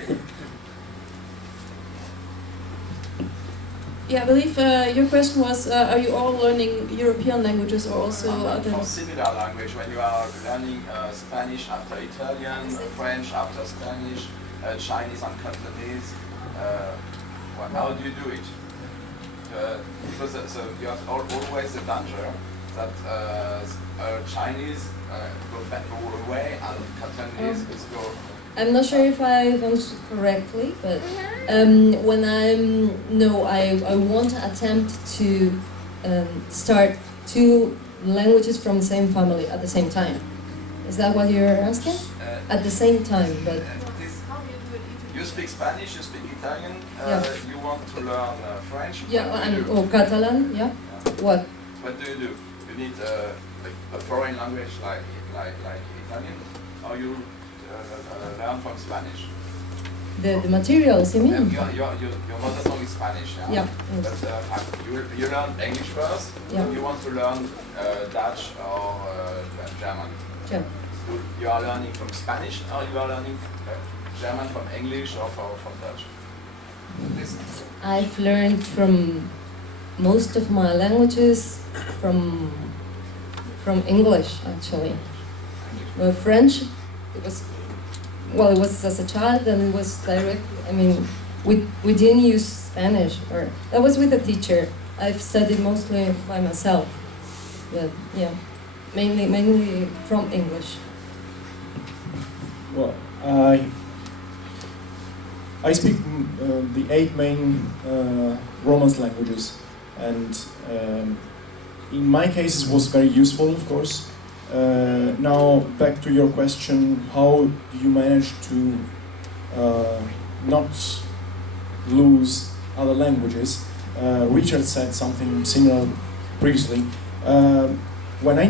Yeah, I believe your question was, are you all learning European languages or also For other? similar language, when you are learning Spanish after Italian, French after Spanish, Chinese and Cantonese, how do you do it? Because you have always the danger that Chinese go away and Cantonese is go. I'm not sure if I understood correctly, but when I want to attempt to start two languages from the same family at the same time. Is that what you're asking? At the same time, but you speak Spanish, you speak Italian, yeah. You want to learn French. Yeah, or Catalan. Yeah. What? What do? You need a foreign language like Italian, or you learn from Spanish. The materials, you mean? Your mother tongue is Spanish, yeah? Yeah. But you learn English first, yeah. You want to learn Dutch or German. Yeah. You are learning from Spanish, or you are learning German from English or from Dutch? I've learned from most of my languages from English, actually. French, it was as a child, and it was direct. I mean, we didn't use Spanish, or that was with a teacher. I've studied mostly by myself, but yeah, mainly from English. Well, I speak the 8 main Romance languages, and in my case it was very useful, of course. Now back to your question, how do you manage to not lose other languages? Richard said something similar previously. When I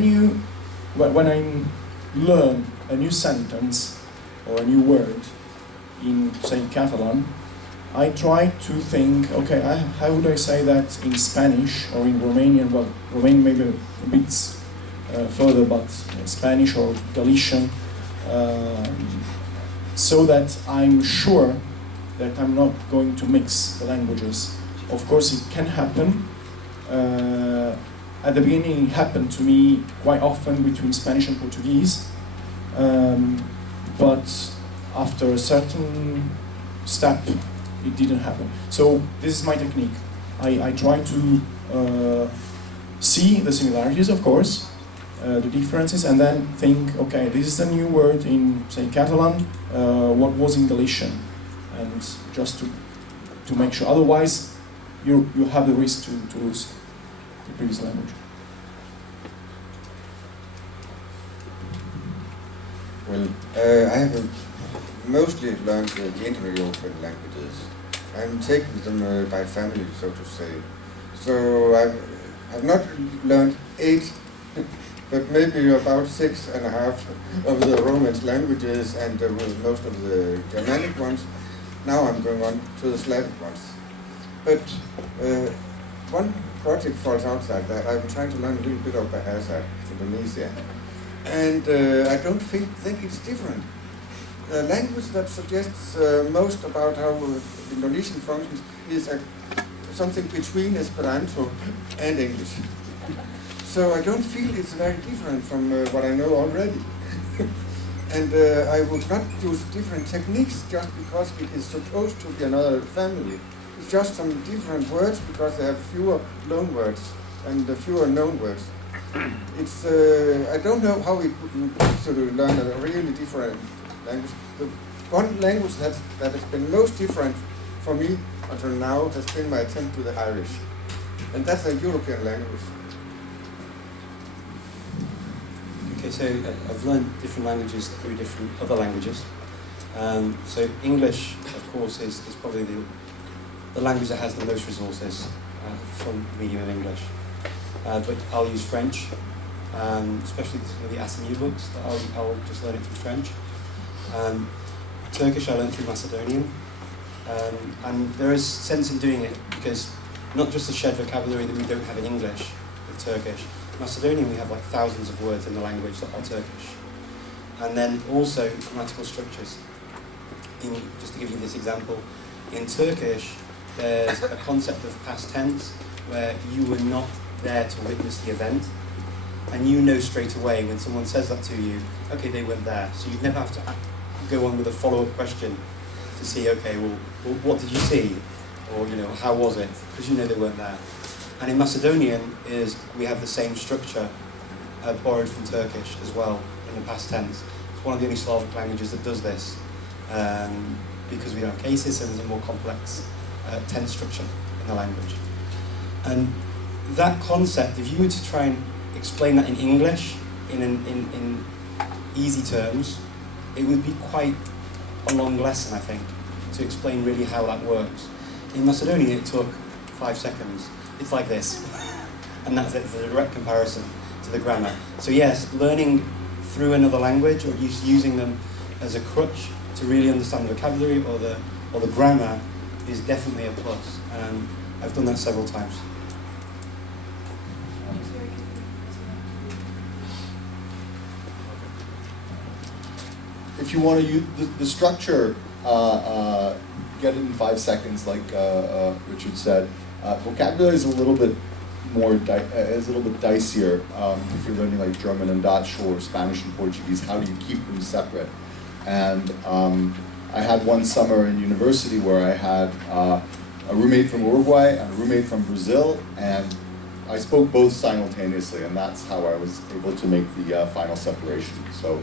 learn a new sentence or a new word in, say, Catalan, I try to think, okay, how would I say that in Spanish or in Romanian? Well, Romanian maybe a bit further, but Spanish or Galician, so that I'm sure that I'm not going to mix the languages. Of course, it can happen. At the beginning, it happened to me quite often between Spanish and Portuguese, but after a certain step, it didn't happen. So this is my technique. I try to see the similarities, of course, the differences, and then think, okay, this is a new word in, say, Catalan, what was in Galician, and just to make sure. Otherwise, you have the risk to lose the previous language. Well, I have mostly learned the Indo-European languages. I'm taking them by family, so to say. So I've not learned 8, but maybe about 6.5 of the Romance languages, and with most of the Germanic ones. Now I'm going on to the Slavic ones. But one project falls outside that. I'm trying to learn a little bit of Bahasa, Indonesia, and I don't think it's different. A language that suggests most about how Indonesian functions is something between Esperanto and English. So I don't feel it's very different from what I know already. And I would not use different techniques just because it is supposed to be another family. It's just some different words because they have fewer loan words and fewer known words. It's I don't know how we could learn a really different language. The one language that has been most different for me until now has been my attempt to the Irish. And that's a European language. Okay, so I've learned different languages through different other languages. So English, of course, is probably the language that has the most resources from medium of English. But I'll use French, especially some of the SMU books. I'll just learn it through French. Turkish I learned through Macedonian. And there is sense in doing it because not just the shared vocabulary that we don't have in English with Turkish. Macedonian, we have like thousands of words in the language that are Turkish. And then also grammatical structures. Just to give you this example, in Turkish, there's a concept of past tense where you were not there to witness the event. And you know straight away when someone says that to you, okay, they weren't there. So you never have to go on with a follow-up question to see, okay, well, what did you see? Or, how was it? Because you know they weren't there. And in Macedonian we have the same structure borrowed from Turkish as well in the past tense. It's one of the only Slavic languages that does this because we don't have cases and there's a more complex tense structure in the language. And that concept, if you were to try and explain that in English in easy terms, it would be quite a long lesson, I think, to explain really how that works. In Macedonian it took 5 seconds. It's like this, and that's it. It's a direct comparison to the grammar. So yes, learning through another language or using them as a crutch to really understand the vocabulary or the grammar is definitely a plus. I've done that several times. If you want to use the structure, get it in 5 seconds, like Richard said. Vocabulary is a little bit more dicier. If you're learning like German and Dutch or Spanish and Portuguese, how do you keep them separate? And I had one summer in university where I had a roommate from Uruguay and a roommate from Brazil, and I spoke both simultaneously, and that's how I was able to make the final separation. So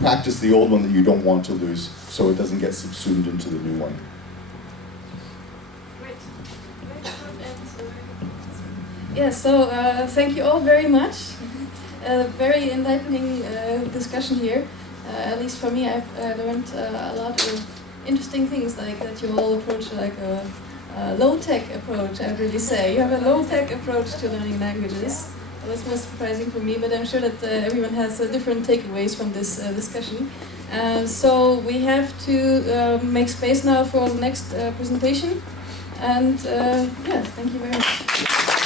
practice the old one that you don't want to lose so it doesn't get subsumed into the new one. Yeah, so thank you all very much. Very enlightening discussion here. At least for me, I've learned a lot of interesting things, like that you all approach like a low-tech approach, I'd really say. You have a low-tech approach to learning languages. That's most surprising for me, but I'm sure that everyone has different takeaways from this discussion. So we have to make space now for the next presentation. And yeah, thank you very much.